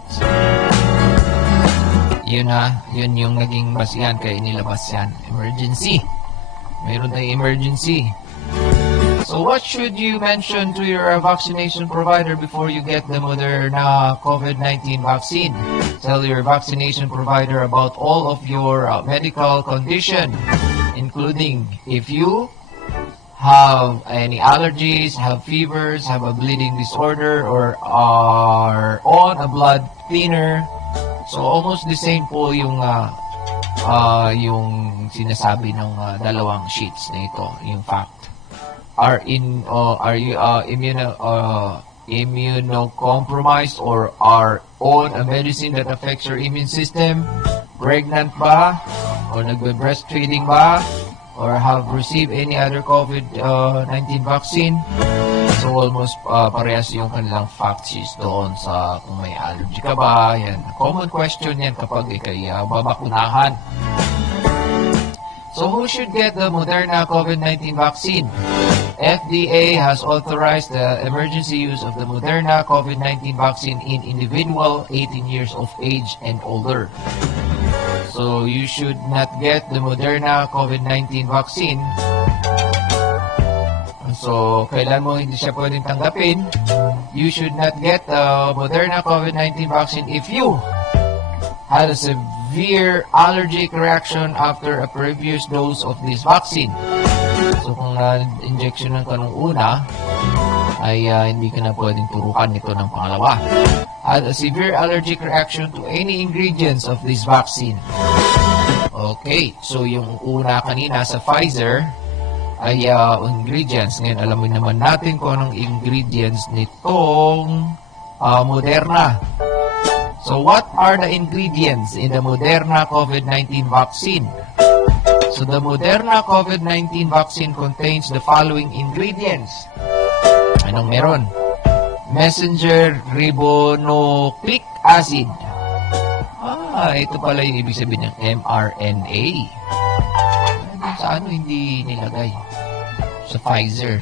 Yun yun yung naging basihan kaya nilabas yan. Emergency. Mayroon tayong emergency. So what should you mention to your vaccination provider before you get the Moderna COVID-19 vaccine? Tell your vaccination provider about all of your medical condition, including if you have any allergies, have fevers, have a bleeding disorder, or are on a blood thinner. So almost the same po yung sinasabi ng dalawang sheets na ito, yung fact. Are you immunocompromised or are on a medicine that affects your immune system? Pregnant ba? Or nagbe-breastfeeding ba? Or have received any other COVID-19 vaccine. So almost parehas yung kanilang fact sheets doon sa kung may allergy ka ba. Yan. Common question yan kapag ikay babakunahan. So who should get the Moderna COVID-19 vaccine? FDA has authorized the emergency use of the Moderna COVID-19 vaccine in individual 18 years of age and older. So you should not get the Moderna COVID-19 vaccine. So kailan mo hindi siya pwedeng tanggapin? You should not get the Moderna COVID-19 vaccine if you had a severe allergic reaction after a previous dose of this vaccine. So kung na-injection ka nung una, ay hindi ka na pwedeng turukan ito ng pangalawa. Had a severe allergic reaction to any ingredients of this vaccine. Okay, so yung una kanina sa Pfizer ay ingredients. Ngayon, alamin naman natin kung anong ingredients nitong Moderna. So what are the ingredients in the Moderna COVID-19 vaccine? So the Moderna COVID-19 vaccine contains the following ingredients. Anong meron? Messenger ribonucleic acid. Ito pala yung ibig sabihin ng mRNA. Sa ano hindi nilagay? Sa Pfizer.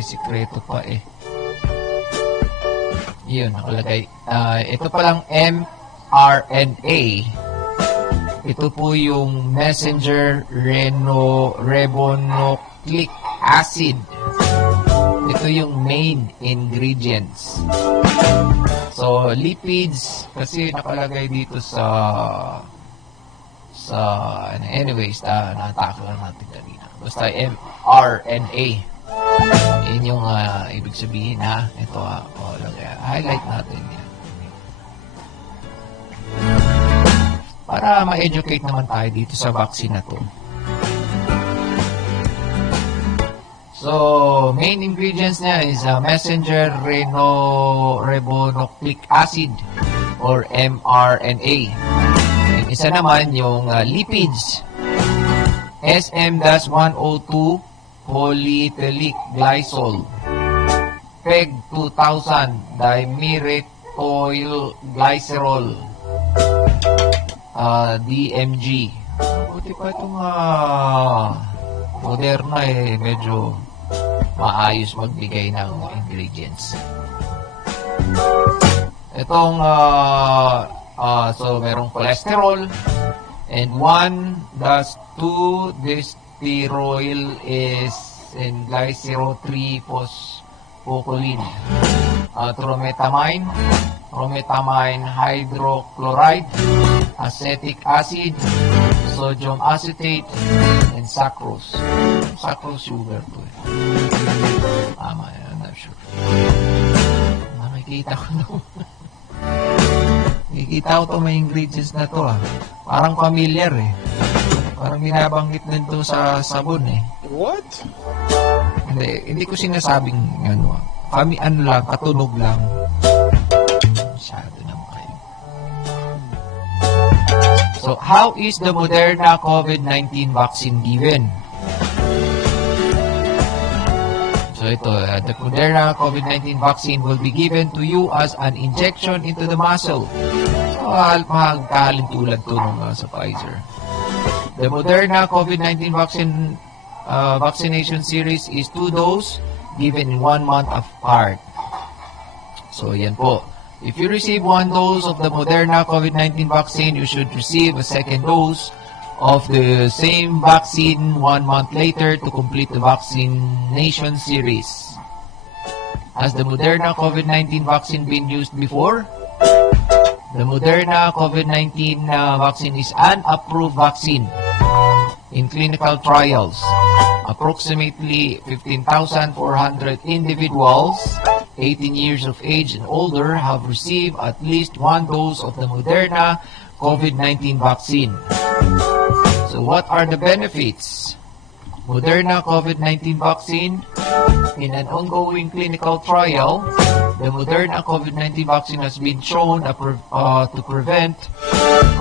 Sikreto pa eh. Yun, nakalagay. Ito palang mRNA. Ito po yung messenger ribonucleic acid. Ito yung main ingredients. So, lipids, kasi nakalagay dito anyways, natakot lang natin kanina. Basta mRNA. Yun yung ibig sabihin ha. Ito highlight natin yan. Para ma-educate naman tayo dito sa vaccine na to. So, main ingredients niya is messenger ribonucleic acid or mRNA. Yung isa naman yung lipids. SM-102 polyethylene glycol. PEG 2000 dimethyl DMG. Buti pa itong Moderna medyo maayos magbigay ng ingredients. Itong so merong cholesterol and 1-2-destyroyl is in glycero-3-phosphocholine. Trometamine hydrochloride, acetic acid, sodium acetate, and sucrose. Sucrose sugar to eh. Tama yan, I'm not sure. Nakikita ko na. Nakikita ko to may ingredients na to Parang familiar eh. Parang binabanggit din to sa sabon eh. What? Hindi ko sinasabing ano lang, katunog lang. Masyado naman kayo. So, how is the Moderna COVID-19 vaccine given? So, ito, the Moderna COVID-19 vaccine will be given to you as an injection into the muscle. So, magkahalin tulad to sa Pfizer. The Moderna COVID-19 vaccination series is 2 doses given in 1 month apart. So, yan po. If you receive 1 dose of the Moderna COVID-19 vaccine, you should receive a 2nd dose of the same vaccine 1 month later to complete the vaccination series. Has the Moderna COVID-19 vaccine been used before? The Moderna COVID-19 vaccine is an approved vaccine in clinical trials. Approximately 15,400 individuals 18 years of age and older have received at least 1 dose of the Moderna COVID-19 vaccine. So what are the benefits? Moderna COVID-19 vaccine, in an ongoing clinical trial, the Moderna COVID-19 vaccine has been shown to prevent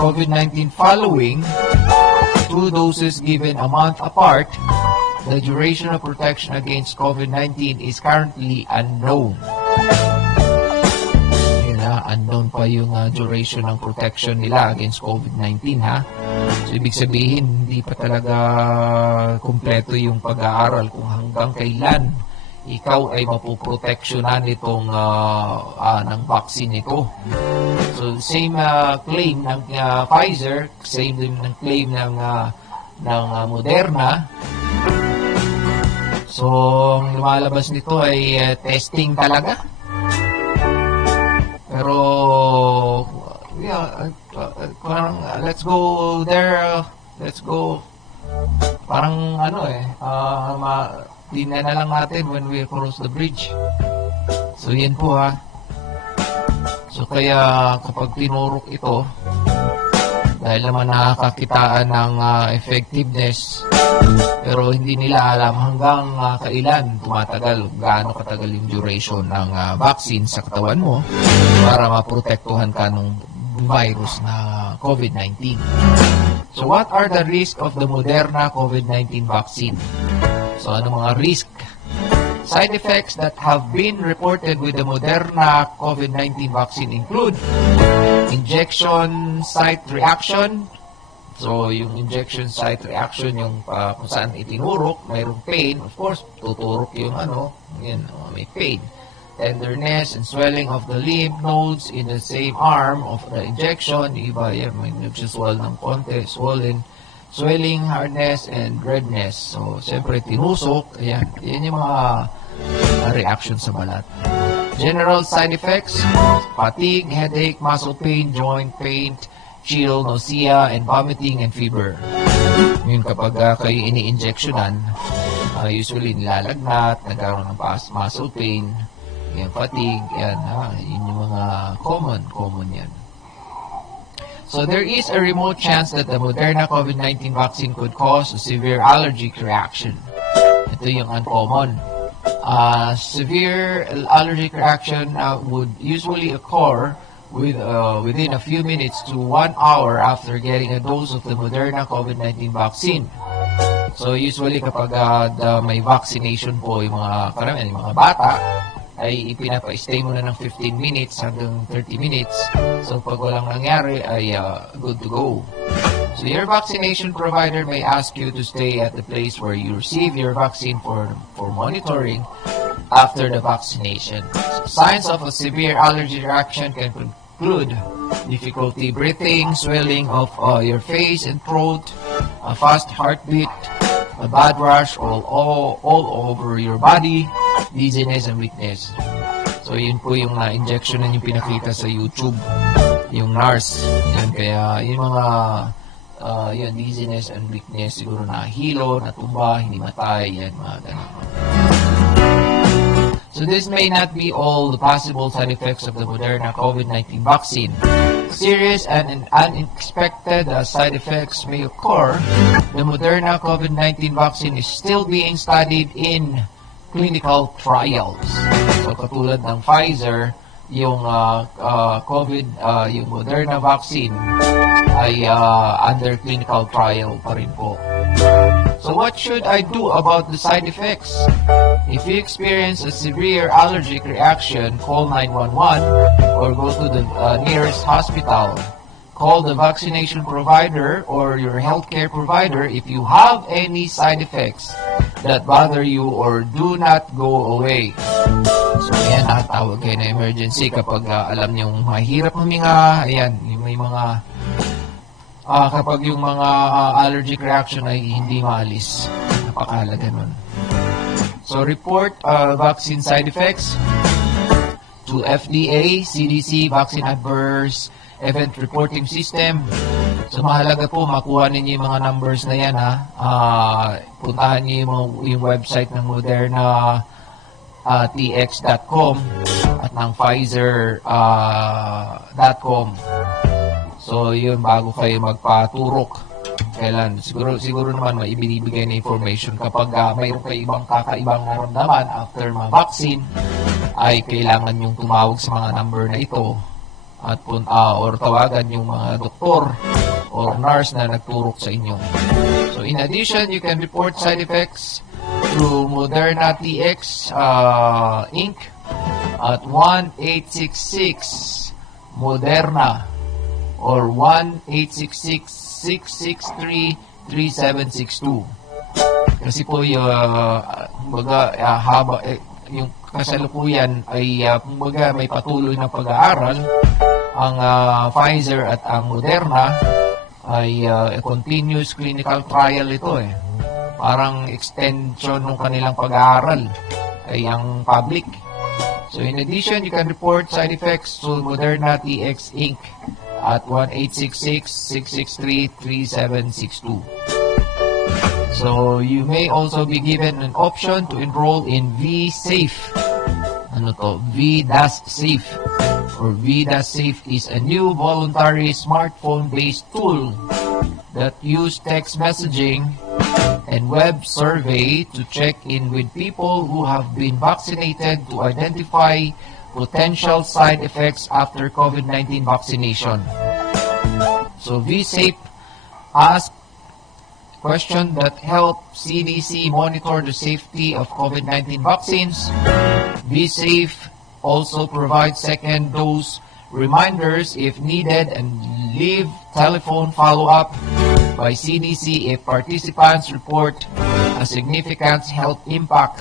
COVID-19 following 2 doses given a month apart the duration of protection against COVID-19 is currently unknown. Unknown pa yung duration ng protection nila against COVID-19, ha. So, ibig sabihin, hindi pa talaga kumpleto yung pag-aaral kung hanggang kailan ikaw ay mapoproteksyonan itong ng vaccine nito. So, same claim ng Pfizer, same din ng claim ng Moderna. So, ang lumalabas nito ay testing talaga. Pero, parang let's go there, let's go. Parang tingnan na lang natin when we cross the bridge. So, yan po, ha. So, kaya kapag tinurok ito, dahil naman nakakakitaan ng effectiveness, pero hindi nila alam hanggang kailan tumatagal, gaano katagal yung duration ng vaccine sa katawan mo para maprotektuhan ka ng virus na COVID-19. So, what are the risks of the Moderna COVID-19 vaccine? So, ano mga risk? Side effects that have been reported with the Moderna COVID-19 vaccine include injection site reaction. So, yung injection site reaction, yung kung saan itinurok, mayroong pain. Of course, tuturok yung may pain. Tenderness and swelling of the lymph nodes in the same arm of the injection. Iba yan, may nagsiswell ng konti, swelling, hardness, and redness. So, siyempre, tinusok. Ayan, yan yung mga reaction sa balat. General side effects, fatigue, headache, muscle pain, joint pain, chill, nausea, and vomiting, and fever. Yun kapag kayo ini-injectionan, usually nilalagnat, nagkaroon ng muscle pain, yan, fatigue, yan, yun yung mga common yan. So there is a remote chance that the Moderna COVID-19 vaccine could cause a severe allergic reaction. Ito yung uncommon. Severe allergic reaction would usually occur within a few minutes to 1 hour after getting a dose of the Moderna COVID-19 vaccine. So usually kapag may vaccination po yung mga karamihan, yung mga bata, ay ipinapa-stay mo na ng 15 minutes hanggang 30 minutes. So pag walang nangyari ay good to go. So your vaccination provider may ask you to stay at the place where you receive your vaccine for monitoring after the vaccination. So, signs of a severe allergy reaction can include difficulty breathing, swelling of your face and throat, a fast heartbeat, a bad rash all over your body, dizziness and weakness. So yun po yung injection na yung pinakita sa YouTube, yung NARS. Yan, kaya yung mga dizziness and weakness, siguro nahilo, natumba, hindi matay, yan, mga ganun. So this may not be all the possible side effects of the Moderna COVID-19 vaccine. Serious and unexpected side effects may occur. The Moderna COVID-19 vaccine is still being studied in clinical trials. So katulad ng Pfizer, yung yung Moderna vaccine ay under clinical trial pa rin po. So what should I do about the side effects? If you experience a severe allergic reaction, call 911 or go to the nearest hospital. Call the vaccination provider or your healthcare provider if you have any side effects that bother you or do not go away. So ayan, tawag kayo na emergency kapag alam nyo mahirap huminga, ayan, may mga kapag yung mga allergic reaction ay hindi maalis. Napakahalaga nun. So, report vaccine side effects to FDA, CDC, Vaccine Adverse Event Reporting System. So, mahalaga po makuha ninyo yung mga numbers na yan, ha. Puntahan nyo yung website ng Moderna tx.com at ng Pfizer.com. So, yun, bago kayo magpaturok, kailan, siguro naman may ibinibigay na information kapag mayroon kayo ibang kakaibang naramdaman after ma-vaccine, ay kailangan yung tumawag sa mga number na ito at or tawagan yung mga doktor or nurse na nagturok sa inyo. So, in addition, you can report side effects through Moderna TX Inc. at 1-866 Moderna or 1-866-663-3762. Kasi po yung yung kasalukuyan ay may patuloy na pag-aaral. Ang Pfizer at ang Moderna ay continuous clinical trial ito eh. Parang extension ng kanilang pag-aaral ay ang public. So in addition, you can report side effects to Moderna TX Inc. at 1-866-663-3762. So you may also be given an option to enroll in V-Safe. V-Safe. Or V-Safe is a new voluntary smartphone-based tool that use text messaging and web survey to check in with people who have been vaccinated to identify potential side effects after COVID-19 vaccination. So V-Safe asks questions that help CDC monitor the safety of COVID-19 vaccines. V-Safe also provides second dose reminders if needed and leave telephone follow-up by CDC if participants report a significant health impact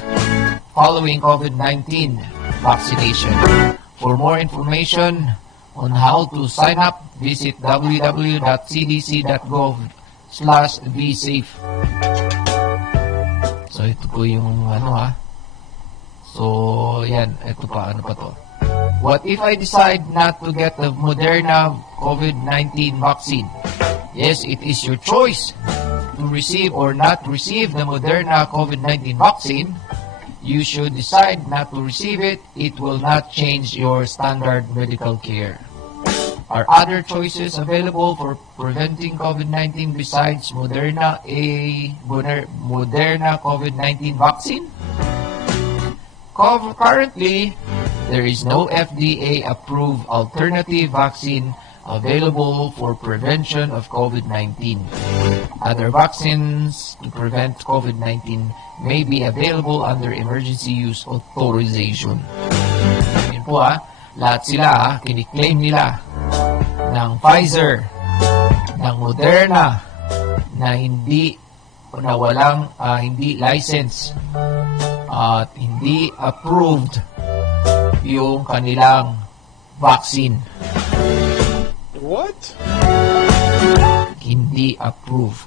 following COVID-19 vaccination. For more information on how to sign up, visit www.cdc.gov/vsafe. So ito po yung So yan, ito pa, to? What if I decide not to get the Moderna COVID-19 vaccine? Yes, it is your choice to receive or not receive the Moderna COVID-19 vaccine. You should decide not to receive it. It will not change your standard medical care. Are other choices available for preventing COVID-19 besides Moderna COVID-19 vaccine? Currently, there is no FDA-approved alternative vaccine available for prevention of COVID-19. Other vaccines to prevent COVID-19 may be available under emergency use authorization. Yun po lahat sila kiniklaim nila ng Pfizer, ng Moderna na walang hindi license at hindi approved yung kanilang vaccine. What? Hindi approved.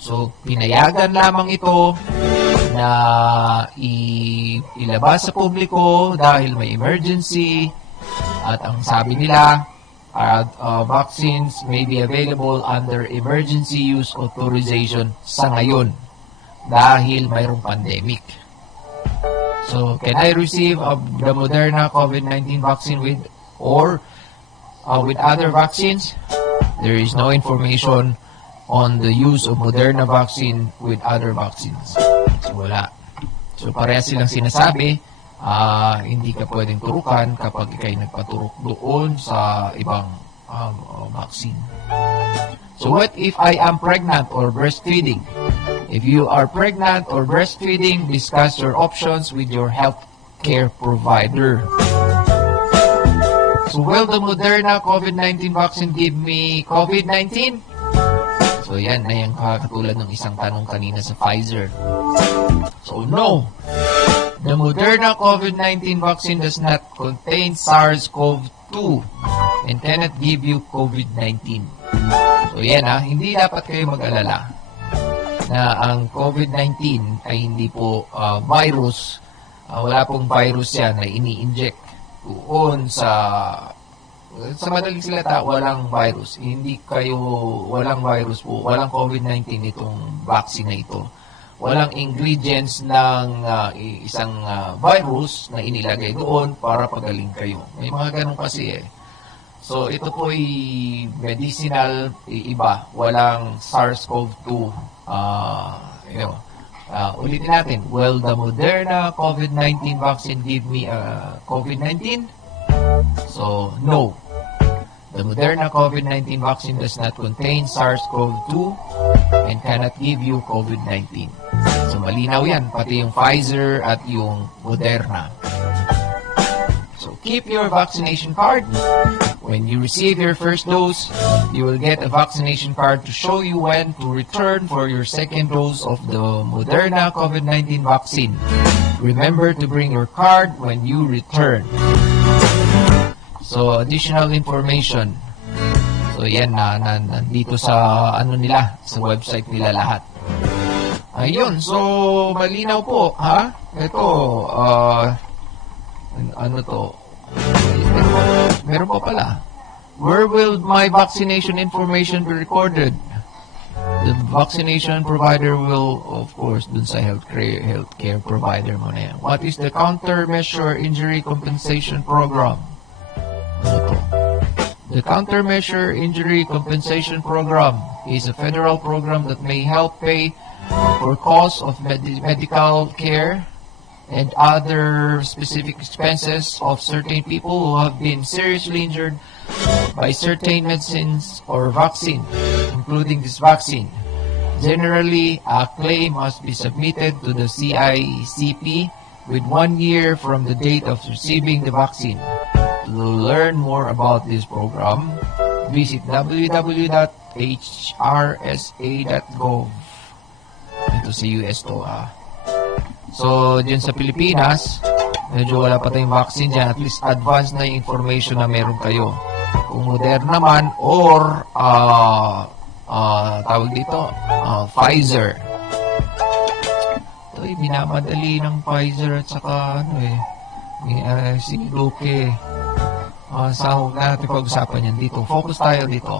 So, pinayagan lamang ito na ilabas sa publiko dahil may emergency at ang sabi nila, vaccines may be available under emergency use authorization sa ngayon dahil mayroong pandemic. So, can I receive the Moderna COVID-19 vaccine with other vaccines? There is no information on the use of Moderna vaccine with other vaccines. So, wala. So, parehas silang sinasabi, hindi ka pwedeng turukan kapag ikay nagpaturok doon sa ibang vaccine. So, what if I am pregnant or breastfeeding? If you are pregnant or breastfeeding, discuss your options with your health care provider. So, will the Moderna COVID-19 vaccine give me COVID-19? So, yan na yung katulad ng isang tanong kanina sa Pfizer. So, no. The Moderna COVID-19 vaccine does not contain SARS-CoV-2 and cannot give you COVID-19. So, yan hindi dapat kayo mag-alala na ang COVID-19 ay hindi po virus. Wala pong virus yan na ini-inject doon sa madaling salita, walang virus. Walang virus po, walang COVID-19 itong vaccine na ito. Walang ingredients ng isang virus na inilagay doon para pagaling kayo. May mga ganun kasi So, ito po ay medicinal, iba. Walang SARS-CoV-2. Ulitin natin. Will the Moderna COVID-19 vaccine give me COVID-19? So, no. The Moderna COVID-19 vaccine does not contain SARS-CoV-2 and cannot give you COVID-19. So malinaw yan, pati yung Pfizer at yung Moderna. So keep your vaccination card. When you receive your first dose, you will get a vaccination card to show you when to return for your second dose of the Moderna COVID-19 vaccine. Remember to bring your card when you return. So additional information. So yan nandito sa ano nila, sa website nila lahat. Ayun, so malinaw po, ha? Ito, ano to? Meron pa pala. Where will my vaccination information be recorded? The vaccination provider will, of course, dun sa healthcare provider mo na yan. What is the Countermeasure Injury Compensation Program? Ano to? The Countermeasure Injury Compensation Program is a federal program that may help pay for costs of medical care and other specific expenses of certain people who have been seriously injured by certain medicines or vaccine, including this vaccine. Generally, a claim must be submitted to the CICP with 1 year from the date of receiving the vaccine. To learn more about this program, visit www.hrsa.gov. Ito sa US to, So, dyan sa Pilipinas, medyo wala pa tayong vaccine dyan. At least advance na yung information na meron kayo. Kung Moderna man or tawag dito, Pfizer. Ito binamadali ng Pfizer at saka si Luke. Sa natin pag-usapan yan dito. Focus tayo dito.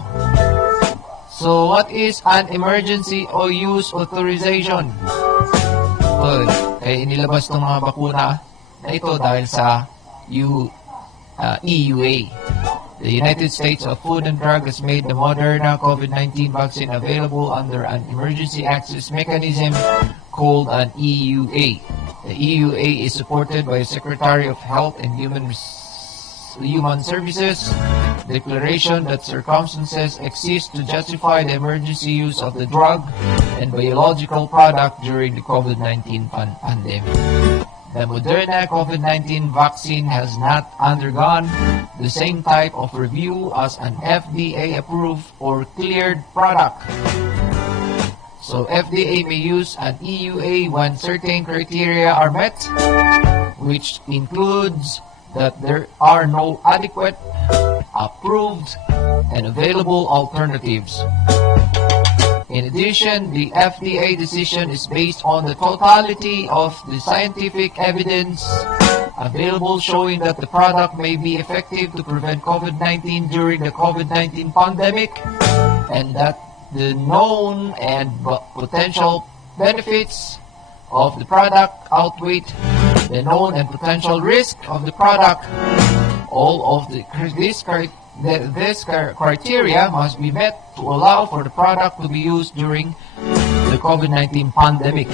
So, what is an emergency or use authorization? Inilabas ng mga bakuna na ito dahil sa EUA. The United States of Food and Drug has made the Moderna COVID-19 vaccine available under an emergency access mechanism called an EUA. The EUA is supported by the Secretary of Health and Human Services declaration that circumstances exist to justify the emergency use of the drug and biological product during the COVID-19 pandemic. The Moderna COVID-19 vaccine has not undergone the same type of review as an FDA-approved or cleared product. So FDA may use an EUA when certain criteria are met, which includes that there are no adequate, approved, and available alternatives. In addition, the FDA decision is based on the totality of the scientific evidence available showing that the product may be effective to prevent COVID-19 during the COVID-19 pandemic and that the known and potential benefits of the product outweigh the known and potential risk of the product. All of this criteria must be met to allow for the product to be used during the COVID-19 pandemic.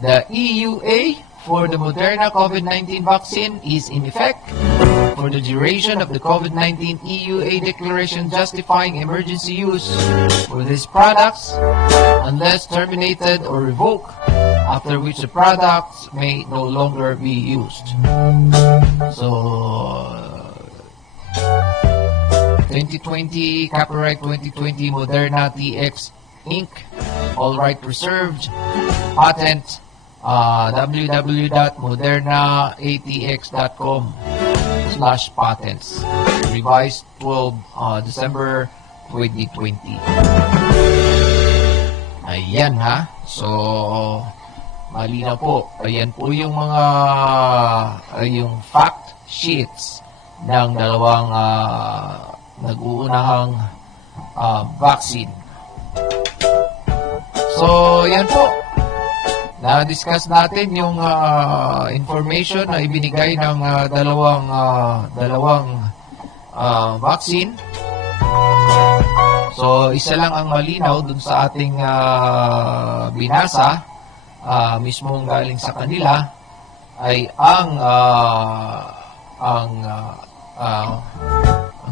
The EUA for the Moderna COVID-19 vaccine is in effect for the duration of the COVID-19 EUA declaration justifying emergency use for these products unless terminated or revoked, after which the products may no longer be used. So, 2020, copyright 2020 Moderna TX Inc. All right reserved. Patent www.modernatx.com/patents. Revised 12 December 2020. Ayan ha. So, malinaw po. Ayan po yung mga yung fact sheets ng dalawang nag-uunahang vaccine. So, yan po. Na-discuss natin yung information na ibinigay ng dalawang vaccine. So, isa lang ang malinaw dun sa ating binasa, mismong galing sa kanila, ay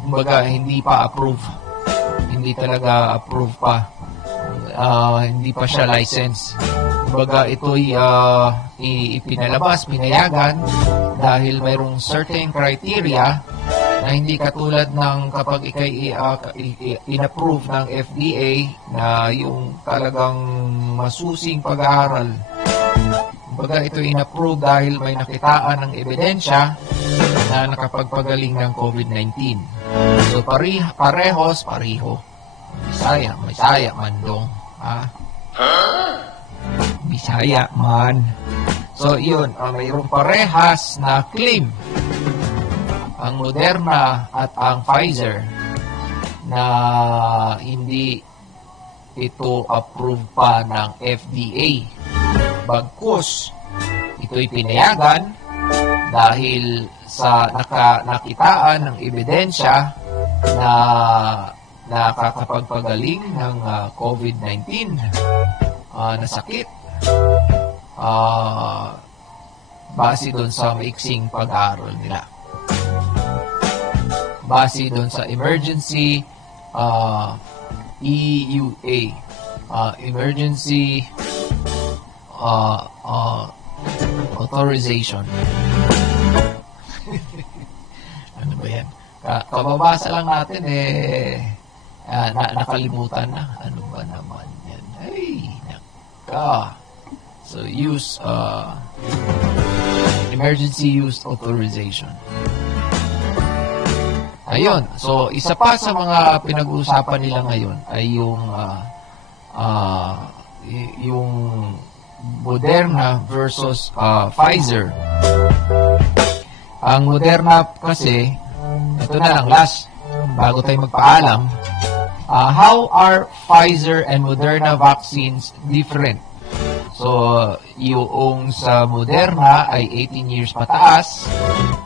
kumbaga, hindi pa approve. Hindi talaga approve pa. hindi pa siya license. Kumbaga ito'y ipinalabas, pinayagan dahil mayroong certain criteria na hindi katulad ng kapag ikay in-approve ng FDA na yung talagang masusing pag-aaral. Kumbaga ito in-approve dahil may nakitaan ng ebidensya na nakapagpagaling ng COVID-19. So pareho. Bisaya man dong. Bisaya man. So yun, mayroong parehas na claim ang Moderna at ang Pfizer na hindi ito approved pa ng FDA. Bagkus, ito'y pinayagan dahil sa nakitaan ng ebidensya na nakakapagpagaling ng COVID-19 na sakit base doon sa maiksing pag-aaral nila. Base doon sa emergency EUA, emergency authorization. Ano ba yan? Kababasa lang natin nakalimutan na. Ano ba naman yan? Ay, naka. So, emergency use authorization. Ayun. So, isa pa sa mga pinag-uusapan nila ngayon ay yung Moderna versus Pfizer. Ang Moderna kasi, ito na lang last, bago tayo magpaalam, how are Pfizer and Moderna vaccines different? So, yung sa Moderna ay 18 years pataas,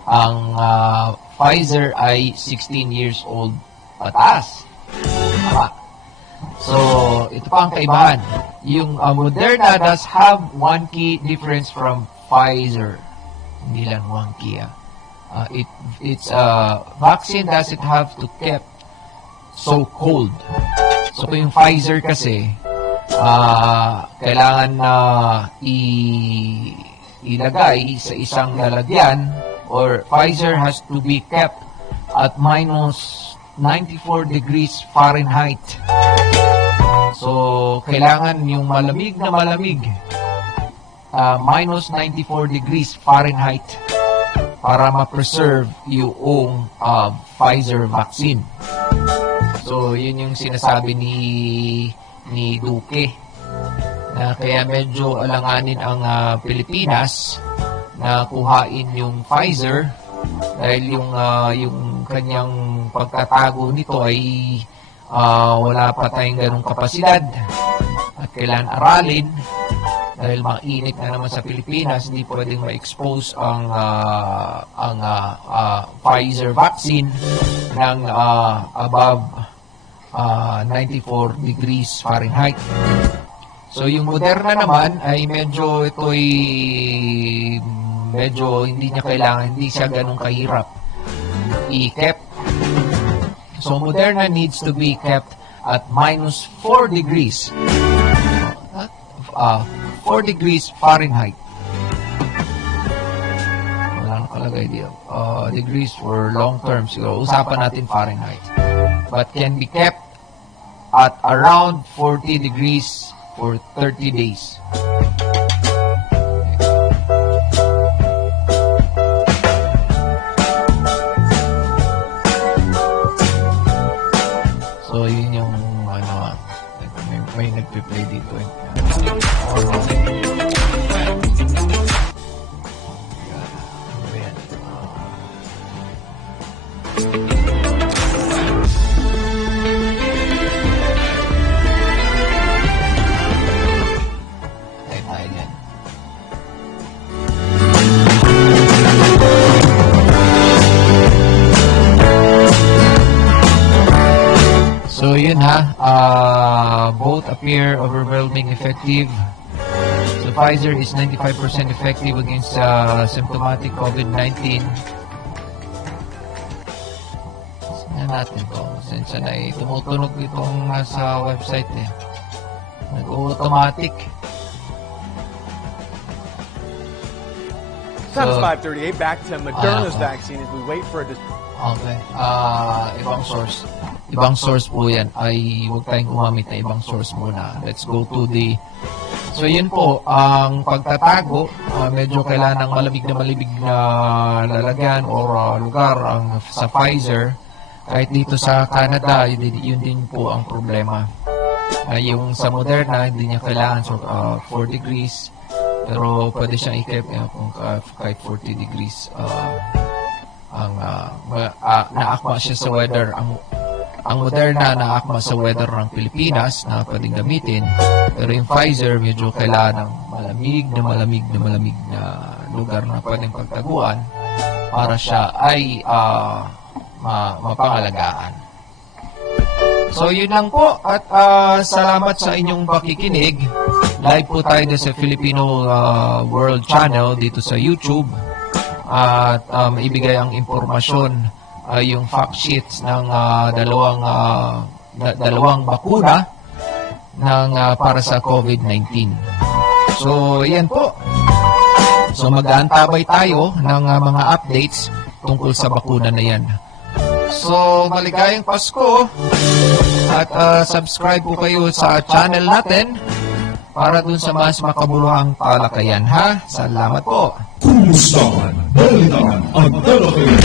ang Pfizer ay 16 years old pataas. So, ito pa ang kaibahan. Yung Moderna does have one key difference from Pfizer. Hindi lang one key. Its vaccine doesn't have to keep so cold. So, yung Pfizer kasi, kailangan na ilagay sa isang lalagyan, or Pfizer has to be kept at minus 94 degrees Fahrenheit. So, kailangan yung malamig na malamig, minus 94 degrees Fahrenheit, para ma-preserve yung Pfizer vaccine. So, yun yung sinasabi ni Duque, na kaya medyo alanganin ang Pilipinas na kuhain yung Pfizer dahil yung kanyang pagtatago nito ay wala pa tayong ganong kapasidad at kailangan aralin dahil mainit na naman sa Pilipinas, hindi pwedeng ma-expose ang Pfizer vaccine ng above 94 degrees Fahrenheit. So yung Moderna naman ay medyo hindi niya kailangan, hindi siya ganun kahirap i-kept. So Moderna needs to be kept at minus 4 degrees 4 degrees Fahrenheit. Wala nakalagay dito. Degrees for long term siguro. Usapan natin Fahrenheit. But can be kept at around 40 degrees for 30 days. So, yun yung may nagpe-play dito eh. So yun both appear overwhelming effective. So Pfizer is 95% effective against symptomatic COVID-19. Saan natin to? Sensya na tumutunog itong sa website eh. Nag-automatic. Time is So, 5:38. Back to Moderna's vaccine as we wait for a Okay. Ibang source. Ibang source po yan. Ay, huwag tayong gumamit na ibang source muna. Let's go to the... So, yun po. Ang pagtatago, medyo kailangan ng malamig na lalagyan or lugar sa Pfizer. Kahit dito sa Canada, yun din po ang problema. Yung sa Moderna, hindi niya kailangan. So, 4 degrees. Pero pwede siyang i-keep kung kahit 40 degrees. Naakma siya sa weather. Ang Moderna naakma sa weather ng Pilipinas na pwedeng gamitin. Pero yung Pfizer, medyo kailangan ng malamig na lugar na pwedeng pagtaguan para siya ay mapangalagaan. So, yun lang po. At salamat sa inyong pakikinig. Live po tayo sa Filipino World Channel dito sa YouTube. At ibigay ang impormasyon, yung fact sheets ng dalawang bakuna para sa COVID-19. So, yan po. So, mag-aantabay tayo ng mga updates tungkol sa bakuna na yan. So, maligayang Pasko at subscribe po kayo sa channel natin para dun sa mas makabuluhang talakayan, ha? Salamat po. Kumustahan, balitaan ang talakayan.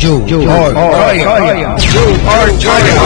Joe Arjaya.